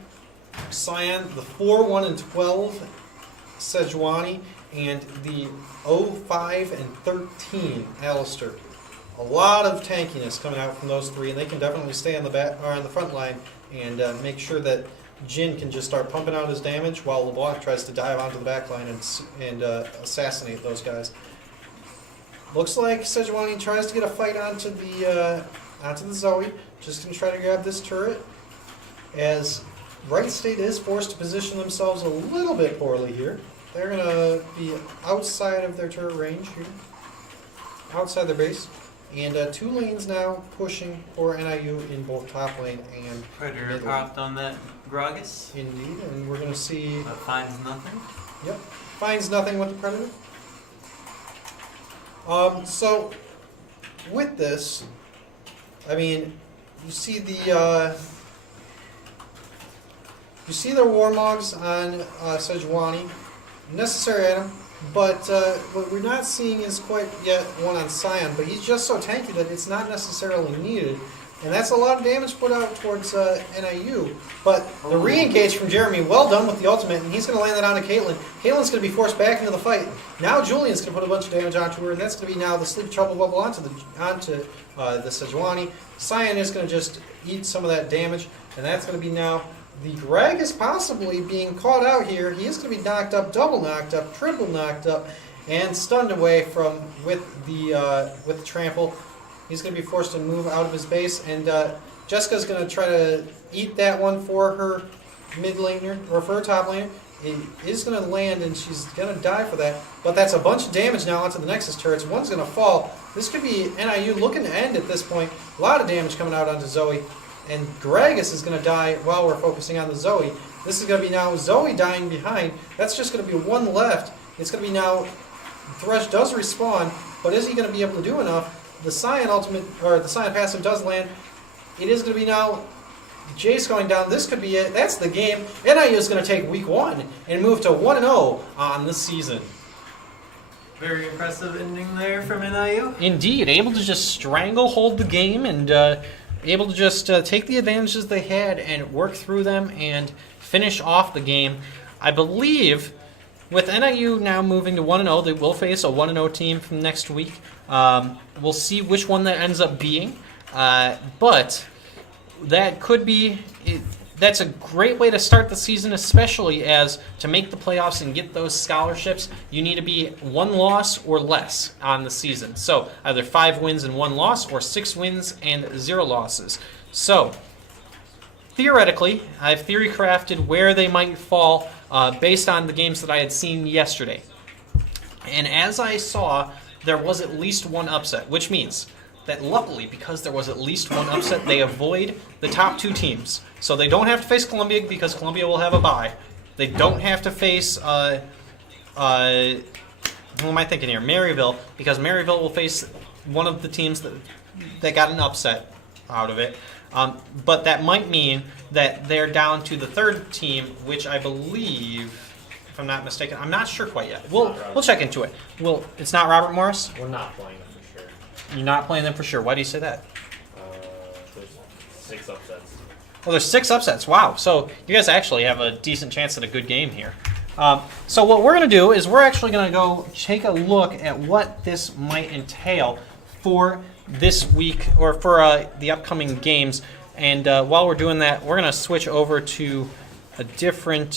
Cyan, the 4, 1, and 12 Sejuani, and the 0, 5, and 13 Alistair. A lot of tankiness coming out from those 3, and they can definitely stay on the back or on the front line and make sure that Jin can just start pumping out his damage while LeBlanc tries to dive onto the back line and assassinate those guys. Looks like Sejuani tries to get a fight onto the Zoe. Just going to try to grab this turret, as Wright State is forced to position themselves a little bit poorly here. They're going to be outside of their turret range here, outside their base. And 2 lanes now pushing for NIU in both top lane and Predator mid lane. popped on that Gragas, Indeed, and we're going to see... but finds nothing. Yep, finds nothing with the Predator. So, with this, I mean, you see the Warmogs on Sejuani, necessary item, but what we're not seeing is quite yet one on Cyan, but he's just so tanky that it's not necessarily needed, and that's a lot of damage put out towards NIU. But the re-engage from Jeremy, well done with the ultimate, and he's going to land that onto Caitlyn. Caitlyn's going to be forced back into the fight. Now Julian's going to put a bunch of damage onto her, and that's going to be now the Sleep Trouble Bubble onto the Sejuani. Cyan is going to just eat some of that damage, and that's going to be now the Greg is possibly being caught out here. He is going to be knocked up, double knocked up, triple knocked up, and stunned away from with the trample. He's going to be forced to move out of his base, and Jessica's going to try to eat that one for her mid laner, or for her top laner. It is going to land, and she's going to die for that. But that's a bunch of damage now onto the Nexus turrets. One's going to fall. This could be NIU looking to end at this point. A lot of damage coming out onto Zoe. And Gragas is going to die while we're focusing on the Zoe. This is going to be now Zoe dying behind. That's just going to be 1 left. It's going to be now Thresh does respawn. but is he going to be able to do enough? The Scion ultimate, or the Scion passive does land. It is going to be now Jace going down. This could be it. That's the game. NIU is going to take week 1 and move to 1-0 on the season. Very impressive ending there from NIU. Indeed, able to just stranglehold the game and able to just take the advantages they had and work through them and finish off the game. I believe with NIU now moving to 1-0, they will face a 1-0 team from next week. We'll see which one that ends up being, but that could be. That's a great way to start the season, especially as to make the playoffs and get those scholarships, you need to be 1 loss or less on the season. So either 5 wins and 1 loss or 6 wins and 0 losses. So theoretically, I've theory crafted where they might fall based on the games that I had seen yesterday. And as I saw, there was at least 1 upset, which means that luckily, because there was at least 1 upset, they avoid the top 2 teams. So they don't have to face Columbia because Columbia will have a bye. They don't have to face, who am I thinking here? Maryville, because Maryville will face one of the teams that got an upset out of it. But that might mean that they're down to the 3rd team, which I believe, if I'm not mistaken, I'm not sure quite yet. We'll check into it. It's not Robert Morris? We're not playing them for sure. You're not playing them for sure. Why do you say that? There's 6 upsets. Well, there's 6 upsets. Wow. So you guys actually have a decent chance at a good game here. So what we're going to do is we're actually going to go take a look at what this might entail for this week or for the upcoming games. And while we're doing that, we're going to switch over to a different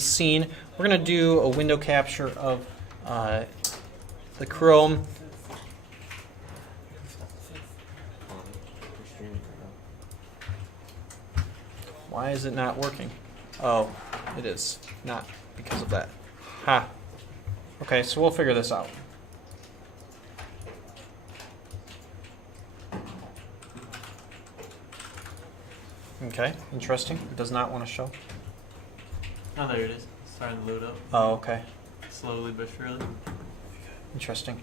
scene. We're going to do a window capture of the Chrome. Why is it not working? Oh, it is. Not because of that. Ha. Okay, so we'll figure this out. Okay, interesting. It does not want to show. Oh, there it is. It's starting to load up. Oh, okay. Slowly but surely. Interesting.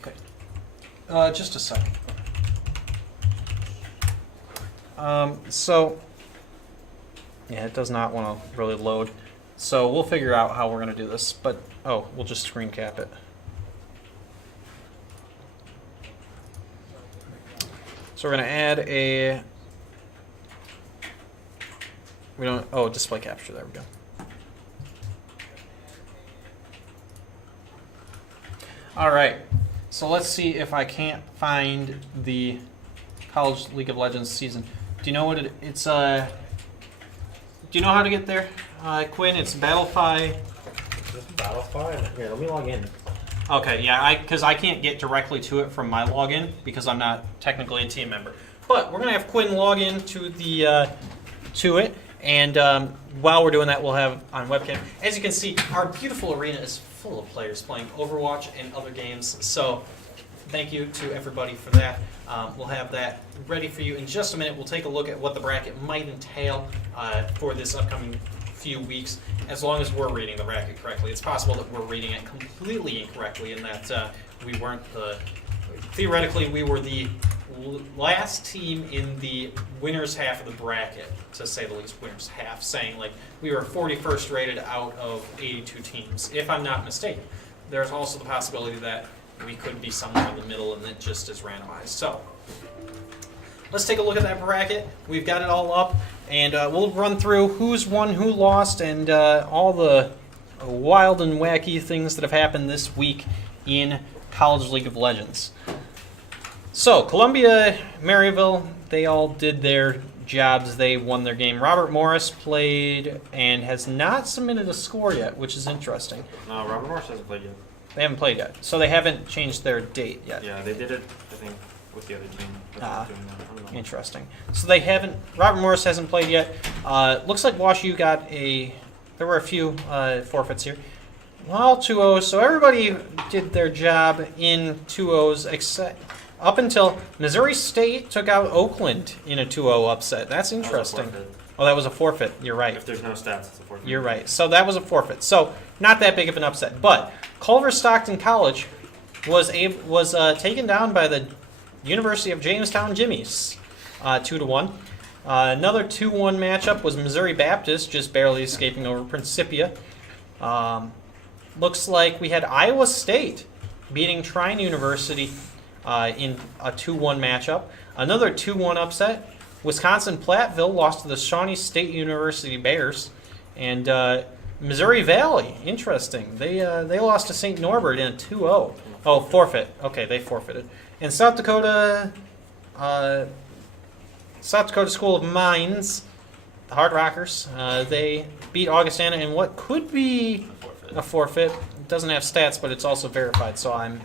Okay. Just a second. So, yeah, it does not want to really load. So we'll figure out how we're going to do this. But, we'll just screen cap it. So we're going to add a... display capture. There we go. All right. So let's see if I can't find the College League of Legends season. Do you know what it's? Do you know how to get there, Quinn? It's Battlefy. Just Battlefy? Here, let me log in. Okay, yeah, because I can't get directly to it from my login because I'm not technically a team member. But we're gonna have Quinn log in to the to it, and while we're doing that, we'll have on webcam. As you can see, our beautiful arena is full of players playing Overwatch and other games. So thank you to everybody for that. We'll have that ready for you in just a minute. We'll take a look at what the bracket might entail for this upcoming few weeks, as long as we're reading the bracket correctly. It's possible that we're reading it completely incorrectly and that we weren't theoretically, we were the last team in the winner's half of the bracket, to say the least, winner's half, saying like we were 41st rated out of 82 teams, if I'm not mistaken. There's also the possibility that we could be somewhere in the middle and it just is randomized. So let's take a look at that bracket. We've got it all up, and we'll run through who's won, who lost, and all the wild and wacky things that have happened this week in College League of Legends. So Columbia, Maryville, they all did their jobs. They won their game. Robert Morris played and has not submitted a score yet, which is interesting. No, Robert Morris hasn't played yet. They haven't played yet, so they haven't changed their date yet. Yeah, they did it, I think, with the other team. Ah, Doing that. I don't know. Interesting. So they haven't. Robert Morris hasn't played yet. Looks like WashU got a. There were a few forfeits here. Well, 2-0. So everybody did their job in 2-0s, except up until Missouri State took out Oakland in a 2-0 upset. That's interesting. Oh, that was a forfeit. You're right. If there's no stats, it's a forfeit. You're right. So that was a forfeit. So not that big of an upset. But Culver Stockton College was taken down by the University of Jamestown Jimmies, 2-1. Another 2-1 matchup was Missouri Baptist, just barely escaping over Principia. Looks like we had Iowa State beating Trine University in a 2-1 matchup. Another 2-1 upset. Wisconsin Platteville lost to the Shawnee State University Bears. And Missouri Valley, interesting. They lost to St. Norbert in a 2-0. Oh, forfeit. Okay, they forfeited. And South Dakota School of Mines, the Hard Rockers, they beat Augustana in what could be a forfeit. It doesn't have stats, but it's also verified, so I'm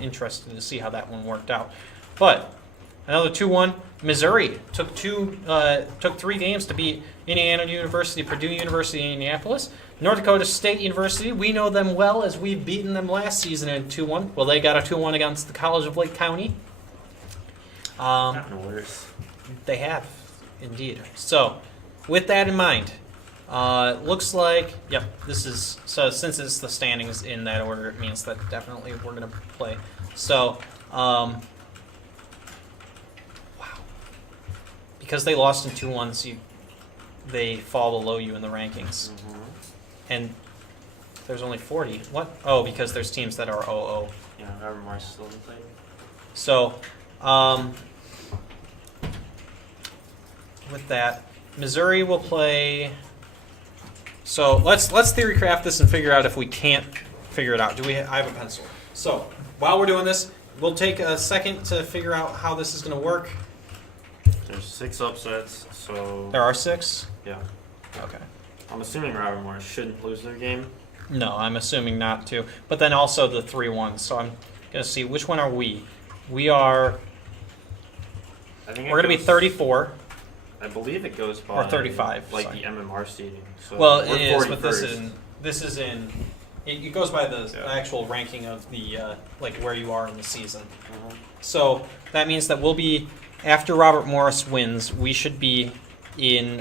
interested to see how that one worked out. But another 2-1. Missouri took 3 games to beat Indiana University, Purdue University, and Indianapolis. North Dakota State University, we know them well as we've beaten them last season in 2-1. Well, they got a 2-1 against the College of Lake County. Gotten worse. They have, indeed. So, with that in mind, looks like, yep, this is, so since it's the standings in that order, it means that definitely we're going to play. So, wow. Because they lost in 2-1, they fall below you in the rankings. Mm-hmm. And there's only 40. What? Oh, because there's teams that are 0-0. Yeah, Robert Morris still in play. So, with that, Missouri will play. So let's theory craft this and figure out if we can't figure it out. I have a pencil. So while we're doing this, we'll take a second to figure out how this is going to work. There's 6 upsets, so There are 6. yeah. Okay. I'm assuming Robert Morris shouldn't lose their game. No, I'm assuming not to. But then also the 3-1. So I'm going to see which one are we. We are. I think We're going to be 34. I believe it goes by Or 35, like sorry. the MMR seeding. So Well, we're it is, but 41st. this is in. It goes by the Yeah. actual ranking of the like where you are in the season. Mhm. So that means that we'll be after Robert Morris wins. We should be in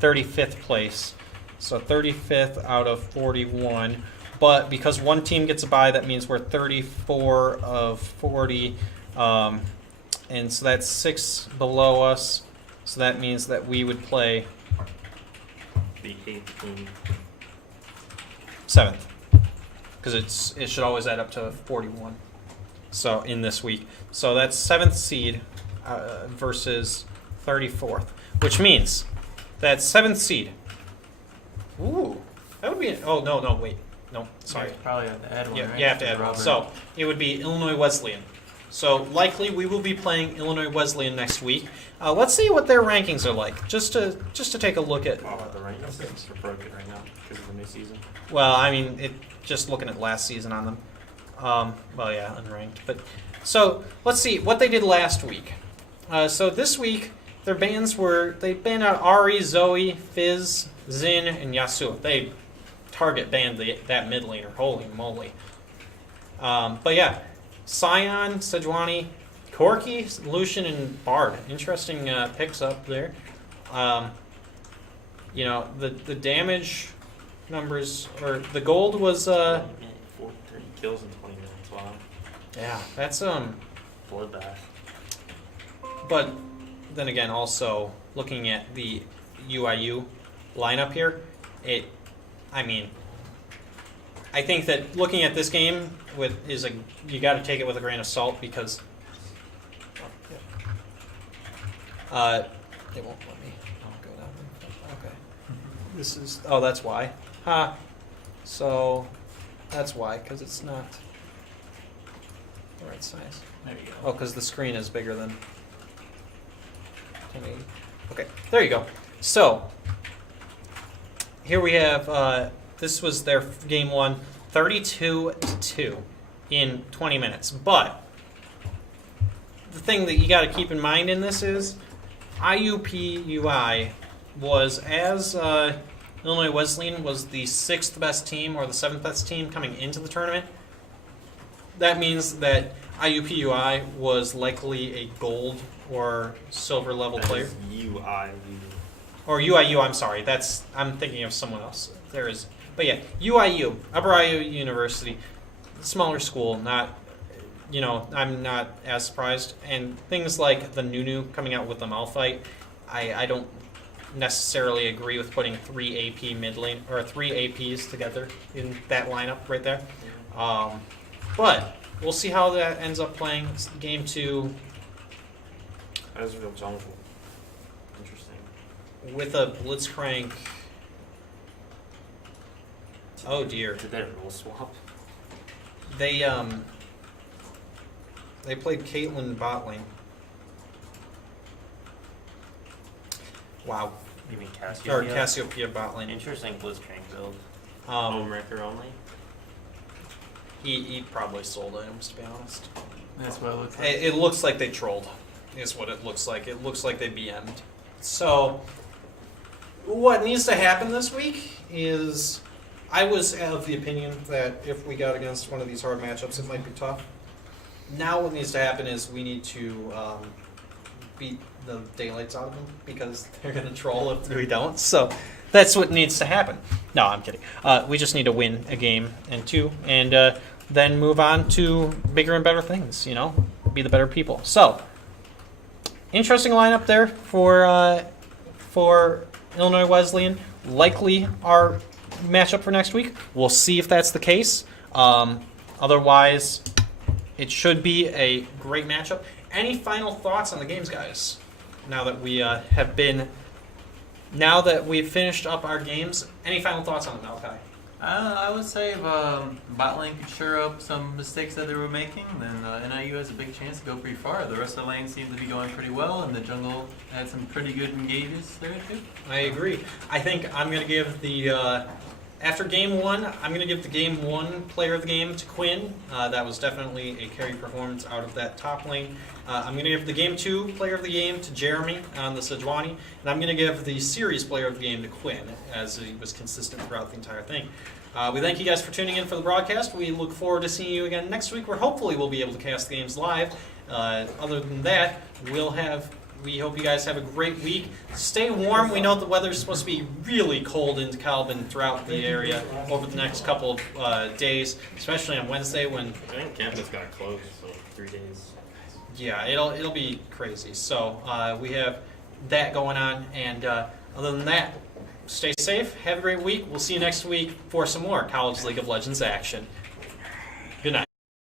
35th place. So 35th out of 41. But because one team gets a bye, that means we're 34 of 40, and so that's 6 below us. So that means that we would play The 8th team. 7th, because it should always add up to 41. So in this week, so that's 7th seed versus 34th, which means that 7th seed. Ooh, that would be. Oh no, wait, no, sorry. Probably have to add one, Yeah, right? you have to add one. Robert. So it would be Illinois Wesleyan. So likely we will be playing Illinois Wesleyan next week. Let's see what their rankings are like, just to take a look at. Oh, the rankings are broken right now because of the new season. Well, I mean, just looking at last season on them. Well, yeah, unranked. But so let's see what they did last week. So this week their bans they banned out Ari, Zoe, Fizz, Zin, and Yasuo. They target banned that mid laner. Holy moly! But yeah. Scion, Sejuani, Corki, Lucian, and Bard. Interesting picks up there. You know, the damage numbers, or the gold was 30 kills in 20 minutes. Wow. yeah, that's Bloodbath. but then again, also looking at the UIU lineup here, I think that looking at this game you got to take it with a grain of salt because it won't let me. I'll go down. Okay. This is that's why. So that's why, because it's not the right size. There you go. Oh, because the screen is bigger than 1080. Okay, there you go. So here we have. This was their game 1, 32-2 in 20 minutes. But the thing that you got to keep in mind in this is IUPUI was, as Illinois Wesleyan was the 6th best team or the 7th best team coming into the tournament. That means that IUPUI was likely a gold or silver level That player. is UIU. or UIU. I'm sorry, I'm thinking of someone else. There is, but yeah, UIU, Upper Iowa University, smaller school. Not, I'm not as surprised. And things like the Nunu coming out with the Malphite, I don't necessarily agree with putting 3 AP mid lane or 3 APs together in that lineup right there. But we'll see how that ends up playing. It's game 2 Ezreal jungle. Interesting. with a Blitzcrank. Oh dear. Did they role swap? They played Caitlyn bot lane. Wow. You mean Or Cassiopeia? Cassiopeia bot lane. Interesting Blitzcrank build. Um, Homewrecker only. he probably sold items, to be honest. That's what it looks like. It looks like they trolled, is what it looks like. It looks like they BM'd. So, what needs to happen this week is, I was of the opinion that if we got against one of these hard matchups, it might be tough. Now what needs to happen is we need to beat the daylights out of them, because they're going to troll if we don't. So that's what needs to happen. No, I'm kidding. We just need to win a game and 2, and then move on to bigger and better things, be the better people. So, interesting lineup there for Illinois Wesleyan. Likely our matchup for next week. We'll see if that's the case. Otherwise, it should be a great matchup. Any final thoughts on the games, guys? Now that we've finished up our games, any final thoughts on the Malachi? I would say if bot lane could shore up some mistakes that they were making, then NIU has a big chance to go pretty far. The rest of the lane seemed to be going pretty well, and the jungle had some pretty good engages there too. I agree. I think I'm going to give the after game 1, I'm going to give the game 1 player of the game to Quinn. That was definitely a carry performance out of that top lane. I'm going to give the game 2 player of the game to Jeremy on the Sejuani, and I'm going to give the series player of the game to Quinn, as he was consistent throughout the entire thing. We thank you guys for tuning in for the broadcast. We look forward to seeing you again next week, where hopefully we'll be able to cast the games live. Other than that, we hope you guys have a great week. Stay warm. We know the weather's supposed to be really cold in Calvin throughout the area over the next couple of days, especially on Wednesday when, I think campus got closed, so 3 days. yeah, it'll be crazy. So we have that going on, and other than that, stay safe. Have a great week. We'll see you next week for some more College League of Legends action.